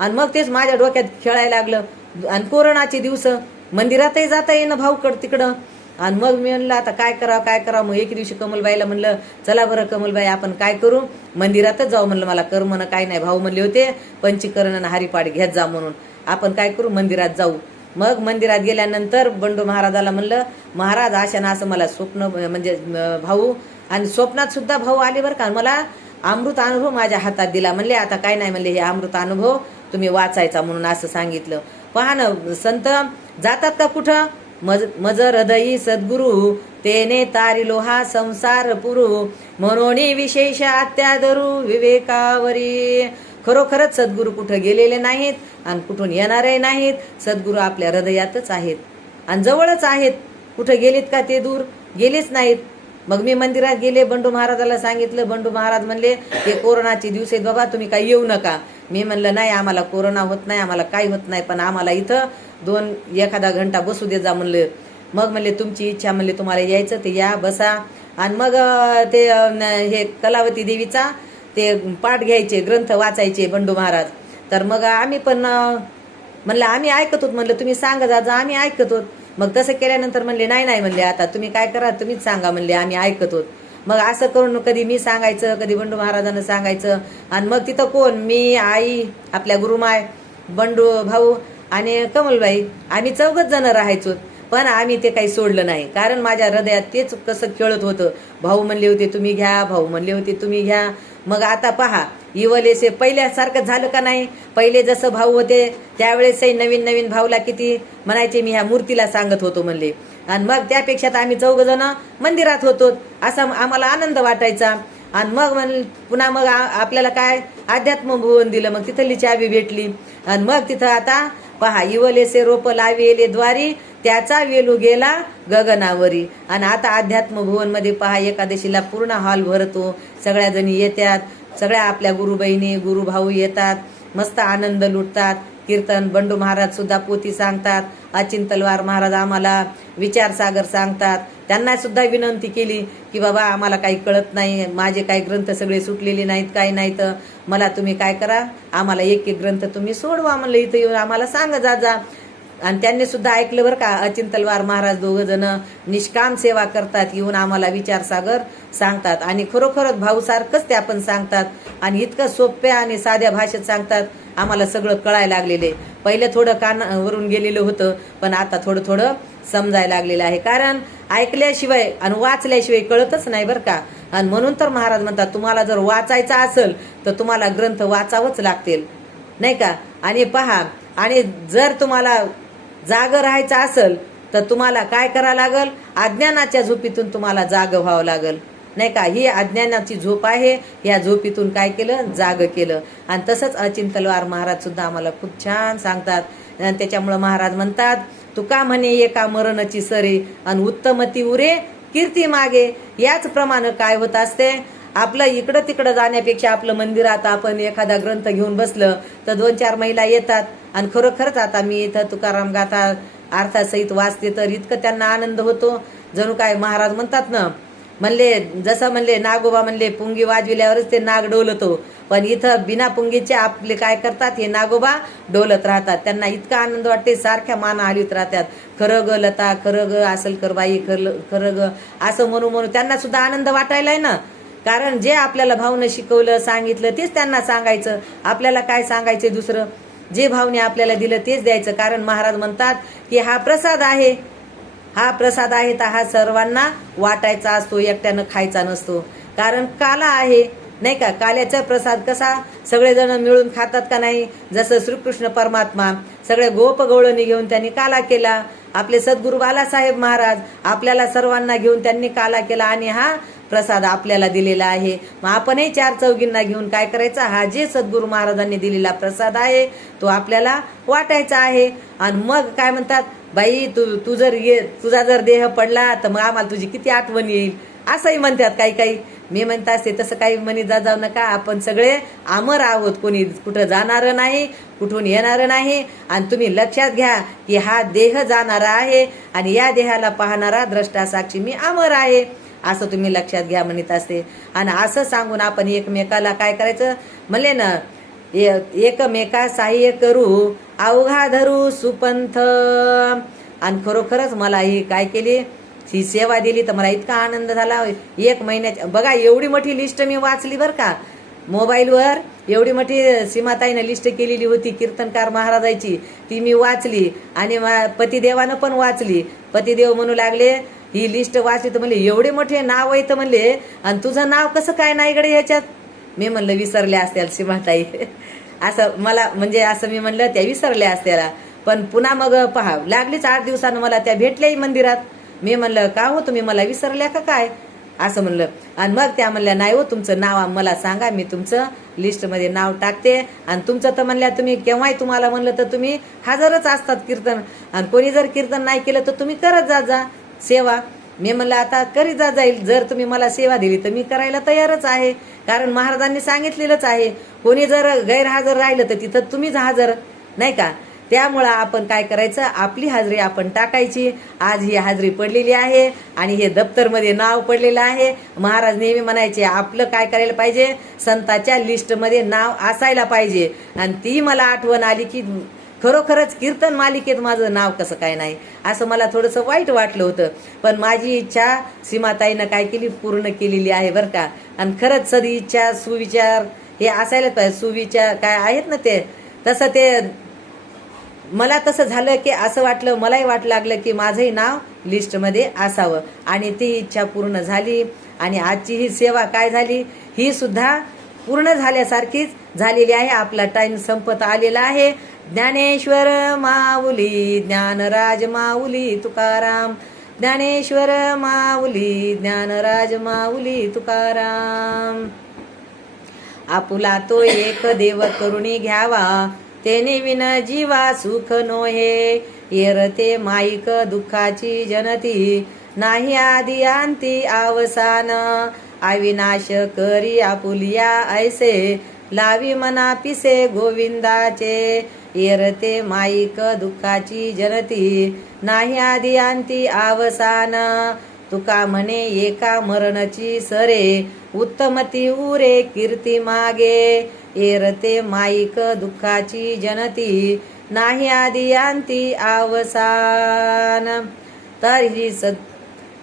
आणि मग तेच माझ्या डोक्यात खेळायला लागलं. आणि कोरोनाचे दिवस मंदिरातही जाता येईना भाऊकडं तिकडं. आणि मग मी म्हणलं आता काय करावं. मग एक दिवशी कमलबाईला म्हणलं चला बरं कमलबाई आपण काय करू, मंदिरातच जाऊ म्हणलं, मला करमणं काय नाही. भाऊ म्हणले होते पंचीकरण आणि हरिपाठ घेत जा म्हणून, आपण काय करू मंदिरात जाऊ. मग मंदिरात गेल्यानंतर बंडू महाराजाला म्हणलं महाराज अशा ना असं मला स्वप्न म्हणजे भाऊ, आणि स्वप्नात सुद्धा भाऊ आले बरं का, मला अमृत अनुभव माझ्या हातात दिला. म्हणले आता काय नाही म्हणले, हे अमृत अनुभव तुम्ही वाचायचा म्हणून असं सांगितलं. पहा ना, संत जातात का कुठं, मज हृदयी सद्गुरु तेने तारिलो हा संसार पुरू म्हणून विशेष अत्यादरू विवेकावरी. खरोखरच सद्गुरू कुठं गेलेले नाहीत आणि कुठून येणारे नाहीत. सद्गुरू आपल्या हृदयातच आहेत आणि जवळच आहेत. कुठं गेलेत का ते दूर गेलेच नाहीत. मग मी मंदिरात गेले, बंडू महाराजाला सांगितलं. बंडू महाराज म्हणले हे कोरोनाचे दिवस आहेत बाबा, तुम्ही काही येऊ नका. मी म्हणलं नाही आम्हाला कोरोना होत नाही, आम्हाला काही होत नाही, पण आम्हाला इथं एखादा घंटा बसू दे जा म्हणलं. मग म्हणले तुमची इच्छा म्हणले, तुम्हाला यायचं ते या बसा. आणि मग ते हे कलावती देवीचा ते पाठ घ्यायचे, ग्रंथ वाचायचे बंडू महाराज. तर मग आम्ही पण म्हणलं आम्ही ऐकत होत, म्हणलं तुम्ही सांगा जा आम्ही ऐकत होत. मग तसं केल्यानंतर म्हणले नाही म्हणले आता तुम्ही काय करा तुम्हीच सांगा म्हणले, आम्ही ऐकत होत. मग असं करून कधी मी सांगायचं, कधी बंडू महाराजांना सांगायचं. आणि मग तिथं कोण, मी, आई, आपल्या गुरुमाय, बंडू भाऊ आणि कमलबाई, आम्ही 4 जण राहायचो. पण आम्ही ते काही सोडलं नाही, कारण माझ्या हृदयात तेच कसं खेळत होतं. भाऊ म्हणले होते तुम्ही घ्या, भाऊ म्हणले होते तुम्ही घ्या. मग आता पहा, इवलेसे पहिल्यासारखं झालं का नाही. पहिले जसं भाऊ होते त्यावेळेसही नवीन नवीन भाऊला किती म्हणायचे मी ह्या मूर्तीला सांगत होतो म्हणले. आणि मग त्यापेक्षा तर आम्ही 4 जण मंदिरात होतो, असा आम्हाला आनंद वाटायचा. आणि मग पुन्हा मग आपल्याला काय अध्यात्म भुवन दिलं, मग तिथली चावी भेटली. आणि मग तिथं आता पहा, इवलेसे रोप लाविले द्वारी, त्याचा वेलू गेला गगनावरी. आणि आता अध्यात्म भुवन मध्ये पहा, एकादशीला पूर्ण हॉल भरतो, सगळ्या जणी येतात, सगळ्या आपल्या गुरुबहिणी गुरुभाऊ येतात, मस्त आनंद लुटतात. कीर्तन बंडू महाराज सुद्धा पोथी सांगतात, अचिंतलवार महाराज आम्हाला विचारसागर सांगतात. त्यांना सुद्धा विनंती केली की बाबा आम्हाला काही कळत नाही, माझे काही ग्रंथ सगळे सुटलेले नाहीत, काही नाहीत, मला तुम्ही काय करा, आम्हाला एक एक ग्रंथ तुम्ही सोडवा म्हणलं, इथं येऊन आम्हाला सांग जा. आणि त्यांनी सुद्धा ऐकलं बरं का. अचिंतलवार महाराज 2 जण निष्काम सेवा करतात, येऊन आम्हाला विचारसागर सांगतात. आणि खरोखरच भाऊसारखंच ते आपण सांगतात, आणि इतकं सोप्या आणि साध्या भाषेत सांगतात, आम्हाला सगळं कळायला लागलेले. पहिलं थोडं कानावरून गेलेलं होतं, पण आता थोडं थोडं समजायला लागलेलं आहे. कारण ऐकल्याशिवाय आणि वाचल्याशिवाय कळतच नाही बरं का. आणि म्हणून तर महाराज म्हणतात, तुम्हाला जर वाचायचं असेल तर तुम्हाला ग्रंथ वाचावंच लागतील, नाही का. आणि पहा, आणि जर तुम्हाला जागं राहायचं असेल तर तुम्हाला काय करावं लागल, अज्ञानाच्या झोपीतून तुम्हाला जागं व्हावं लागल, नाही का. ही अज्ञानाची झोप आहे, या झोपीतून काय केलं, जाग केलं. आणि तसंच अचिंतलवार महाराज सुद्धा आम्हाला खूप छान सांगतात. त्याच्यामुळं महाराज म्हणतात, तुका म्हणे एका मरणची सरे, आणि उत्तमती उरे कीर्ती मागे. याच प्रमाणे काय होत असते, आपलं इकडं तिकडं जाण्यापेक्षा आपलं मंदिरात आपण एखादा ग्रंथ घेऊन बसलं तर 2-4 महिला येतात. आणि खरोखरच आता मी इथं तुकाराम गाथा अर्थासहित वाचते तर इतकं त्यांना आनंद होतो, जणू काय महाराज म्हणतात ना, म्हणले जसं म्हणले नागोबा म्हणले पुंगी वाजविल्यावरच ते नाग डोलतो, पण इथं बिना पुंगीचे आपले काय करतात, हे नागोबा डोलत राहतात. त्यांना इतका आनंद वाटते, सारख्या माना हलवीत राहतात. खरं ग लता, खरं ग आसलकर बाई, खरं ग असं म्हणून त्यांना सुद्धा आनंद वाटायलाय ना. कारण जे आपल्याला भावनं शिकवलं सांगितलं तेच त्यांना सांगायचं. आपल्याला काय सांगायचं दुसरं, जे भावने आपल्याला दिलं तेच द्यायचं. कारण महाराज म्हणतात की हा प्रसाद आहे, हा प्रसाद आहे तर हा सर्वांना वाटायचा असतो, एकट्यानं खायचा नसतो. कारण काला आहे, नाही का. काल्याचा प्रसाद कसा सगळेजण मिळून खातात का नाही. जसं श्रीकृष्ण परमात्मा सगळे गोप गवळणी घेऊन त्यांनी काला केला. आपले सद्गुरू बालासाहेब महाराज आपल्याला सर्वांना घेऊन त्यांनी काला केला, आणि हा प्रसाद आपल्याला दिलेला आहे. मग आपणही 4 चौघींना घेऊन काय करायचा, हा जे सद्गुरू महाराजांनी दिलेला प्रसाद आहे तो आपल्याला वाटायचा आहे. आणि मग काय म्हणतात, बाई तू जर तुझा जर देह पडला तर मग आम्हाला तुझी किती आठवण येईल, असंही म्हणतात काही काही. मी म्हणत असते तसं काही म्हणत जाऊ नका, आपण सगळे अमर आहोत, कोणी कुठं जाणारं नाही, कुठून येणारं नाही. आणि तुम्ही लक्षात घ्या की हा देह जाणारा आहे, आणि या देहाला पाहणारा द्रष्टा साक्षी मी अमर आहे, असं तुम्ही लक्षात घ्या म्हणत असते. आणि असं सांगून आपण एकमेकाला काय करायचं म्हणले ना, एकमेका सहाय्य करू अवघा धरू सुपंथ. आणि खरोखरच मला ही काय केली, ही सेवा दिली तर मला इतका आनंद झाला. 1 महिन्याच्या बघा एवढी मोठी लिस्ट मी वाचली बरं का, मोबाईलवर एवढी मोठी सीमाताईनं लिस्ट केलेली होती कीर्तनकार महाराजाची, ती मी वाचली. आणि पतिदेवानं पण वाचली. पतिदेव म्हणू लागले ही लिस्ट वाचली तर म्हणले एवढे मोठे नाव आहे तर म्हणले, आणि तुझं नाव कसं काय नाही गडे ह्याच्यात. मी म्हणलं विसरल्या असत्याल सीमाताई, असं मला म्हणजे असं मी म्हणलं त्या विसरल्या असत्याला. पण पुन्हा मग पहा लागलीच 8 दिवसानं मला त्या भेटल्याही मंदिरात. मी म्हणलं का हो तुम्ही मला विसरल्या का काय, असं म्हणलं. आणि मग त्या म्हणल्या नाही हो तुमचं नाव मला सांगा, मी तुमचं लिस्टमध्ये नाव टाकते. आणि तुमचं तर म्हणल्या तुम्ही केव्हाही तुम्हाला म्हणलं तर तुम्ही हजरच असतात कीर्तन, आणि कोणी जर कीर्तन नाही केलं तर तुम्ही करत जा सेवा. मी म्हणलं आता करीत जाईल, जर तुम्ही मला सेवा दिली तर मी करायला तयारच आहे. कारण महाराजांनी सांगितलेलंच आहे, कोणी जर गैरहजर राहिलं तर तिथं तुम्हीच हजर, नाही का. त्यामुळं आपण काय करायचं, आपली हाजरी आपण टाकायची. आज ही हाजरी पडलेली आहे आणि हे दप्तरमध्ये नाव पडलेलं आहे. महाराज नेहमी म्हणायचे आपलं काय करायला पाहिजे, संतांच्या लिस्टमध्ये नाव असायला पाहिजे. आणि ती मला आठवण आली की खरोखरच कीर्तन मालिकेत माझं नाव कसं काय नाही, असं मला थोडंसं वाईट वाटलं होतं. पण माझी इच्छा सीमाताईनं काय केली, पूर्ण केलेली आहे बरं का. आणि खरंच सदी इच्छा सुविचार हे असायलाच पाहिजे. सुविचार काय आहेत ना ते, तसं ते मला तसं झालं की असं वाटलं, मलाही वाटू लागलं की माझंही नाव लिस्टमध्ये असावं, आणि ती इच्छा पूर्ण झाली. आणि आजची ही सेवा काय झाली, ही सुद्धा पूर्ण झाल्यासारखीच झालेली आहे. आपला टाइम संपत आलेला आहे. ज्ञानेश्वर माऊली, ज्ञानराज माऊली तुकाराम, ज्ञानेश्वर माऊली, ज्ञानराज माऊली तुकाराम. आपुला तो एक देव करुणी घ्यावा, तेने विन जीवा सुख नोहे. येरते माईक दुःखाची जनती, नाही आदी अंती अवसान. अविनाश करी आपुलिया ऐसे, लावी मना पिसे गोविंदाचे. येरते माईक दुःखाची जनती, नाही आदी अंती अवसान. तुका म्हणे एका मरणची सरे, उत्तमती उरे कीर्ती मागे. येरते माईक दुःखाची जनती, नाही आदी अंती अवसान. तर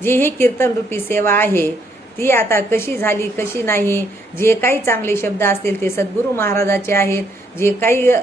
जी ही कीर्तन रूपी सेवा आहे ती आता कशी झाली कशी नाही, जे काही चांगले शब्द असतील ते सद्गुरू महाराजाचे आहेत. जे काही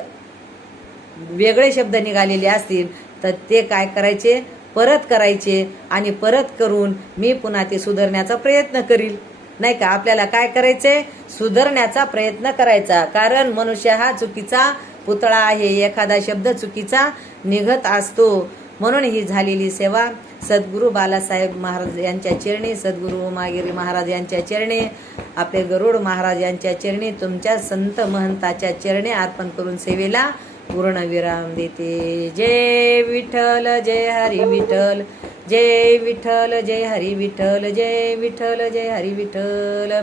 वेगळे शब्द निघालेले असतील तर ते काय करायचे, परत करायचे. आणि परत करून मी पुन्हा ते सुधारण्याचा प्रयत्न करील, नाही का. आपल्याला काय करायचे, सुधारण्याचा प्रयत्न करायचा. कारण मनुष्य हा चुकीचा पुतळा आहे, एखादा शब्द चुकीचा निघत असतो. म्हणून ही झालेली सेवा सद्गुरू बालासाहेब महाराज यांच्या चरणी, सद्गुरू उमागिरी महाराज यांच्या चरणी, आपले गरुड महाराज यांच्या चरणी, तुमच्या संत महंताच्या चरणी अर्पण करून सेवेला पूर्ण विराम देते. जय विठ्ठल, जय हरी विठ्ठल, जय विठ्ठल, जय हरी विठ्ठल, जय विठ्ठल, जय हरी विठ्ठल.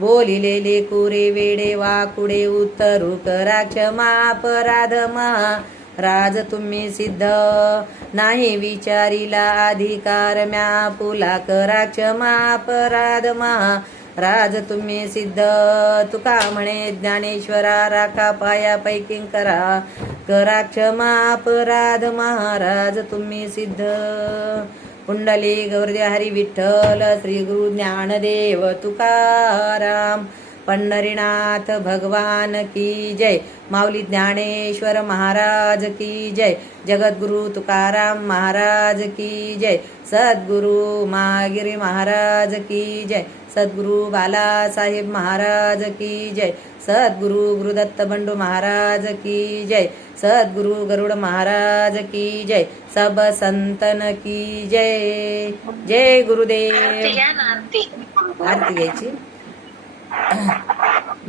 बोलिलेले कुरे वेडे वाकुडे, उत्तरू करा क्षमा अपराध महा. राज तुम्ही सिद्ध, नाही विचारिला अधिकार म्या. पुला करा क्षमा अपराध महा. राज तुम्ही सिद्ध. तुका म्हणे ज्ञानेश्वरा, राखा पाया पैकी करा. करा क्षमा अपराध महाराज तुम्ही सिद्ध. कुंडली गौरदे हरी विठ्ठल, श्री गुरु ज्ञानदेव तुकाराम. पंढरीनाथ भगवान की जय. माऊली ज्ञानेश्वर महाराज की जय. जगद्गुरु तुकाराम महाराज की जय. सद्गुरु मागिरी महाराज की जय. सद्गुरु बालासाहेब महाराज की जय. सद्गुरु गुरुदत्त बंडू महाराज की जय. सद्गुरु गरुड महाराज की जय. सब संतन की जय. जय गुरुदेव. आरती घ्यायची.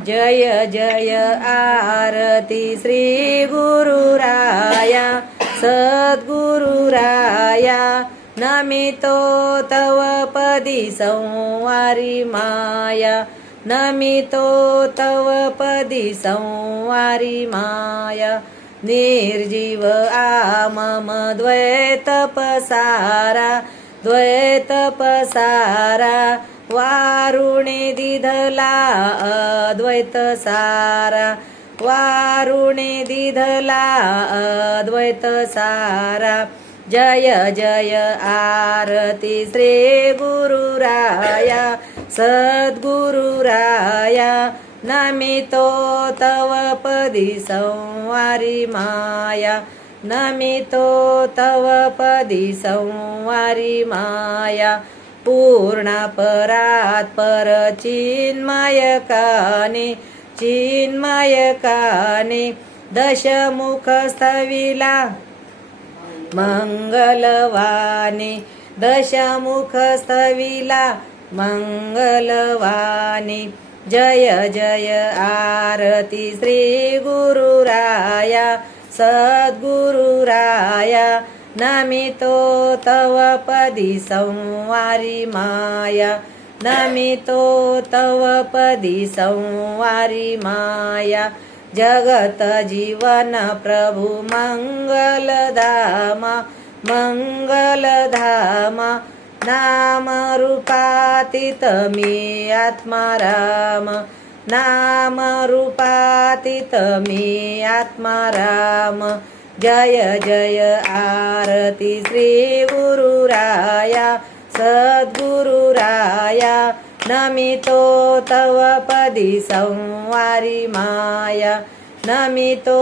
जय जय आरती श्री गुरुराया, सद्गुरुराया. नमितो तव पदी संवारी माया, नमितो तव पदी संवारी माया. निर्जीव आमम द्वैत पसारा, द्वैत पसारा. वारुणे दिधला अद्वैत सारा, वारुणे दिधला अद्वैत सारा. जय जय आरती श्री गुरुराया, सद्गुरुराया. नमितो तव पदी संवारी माया, नमितो तव पदी संवारी माया. पूर्ण परात पर चिन्मय काने, चिन्मय काने. दशमुख स्थविला मंगलवाने, दशमुख स्थविला मंगलवाने. जय जय आरती श्री गुरुराया, सद्गुरुराया. नमितो तव पदी संवारी माया, नमितो तव पदी संवारी माया. जगत जीवन प्रभु मंगलधामा, मंगलधामा. नाम रूपातीत मी आत्माराम, नाम रूपातीत मी आत्माराम. जय जय आरती श्री गुरुराया, सद्गुरुराया. नमितो तव पदी संवारी माया, नमितो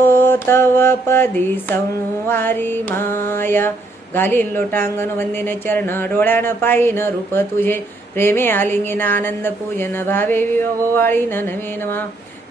तव पदी संवारी माया घालीन लोटांगण वंदिन चरण डोळ्यानं पाहिन रूप तुझे प्रेमे आलिंगीन आनंद पूजन भावे विवाळीन नवे नमा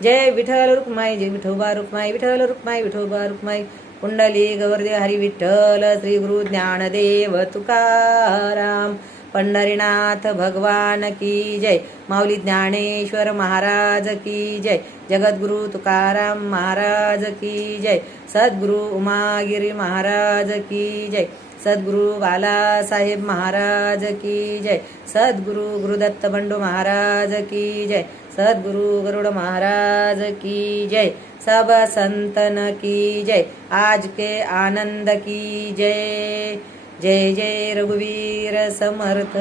जय विठ्ठल रुक्माई जय विठोबा रुक्माई विठ्ठल रुक्माई विठोबा रुक्माई कुंडली गवर्दे हरी विठ्ठल श्री गुरु ज्ञानदेव तुकाराम पंढरीनाथ भगवान की जय माऊली ज्ञानेश्वर महाराज की जय जगद्गुरु तुकाराम महाराज की जय सद्गुरु उमागिरी महाराज की जय सद्गुरु बालासाहेब महाराज की जय सद्गुरु गुरुदत्त बंडू महाराज की जय सद्गुरु गरुड़ महाराज की जय सब संतन की जय आज के आनंद की जय जय जय रघुवीर समर्थ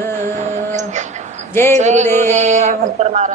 जय गुरुदेव महाराज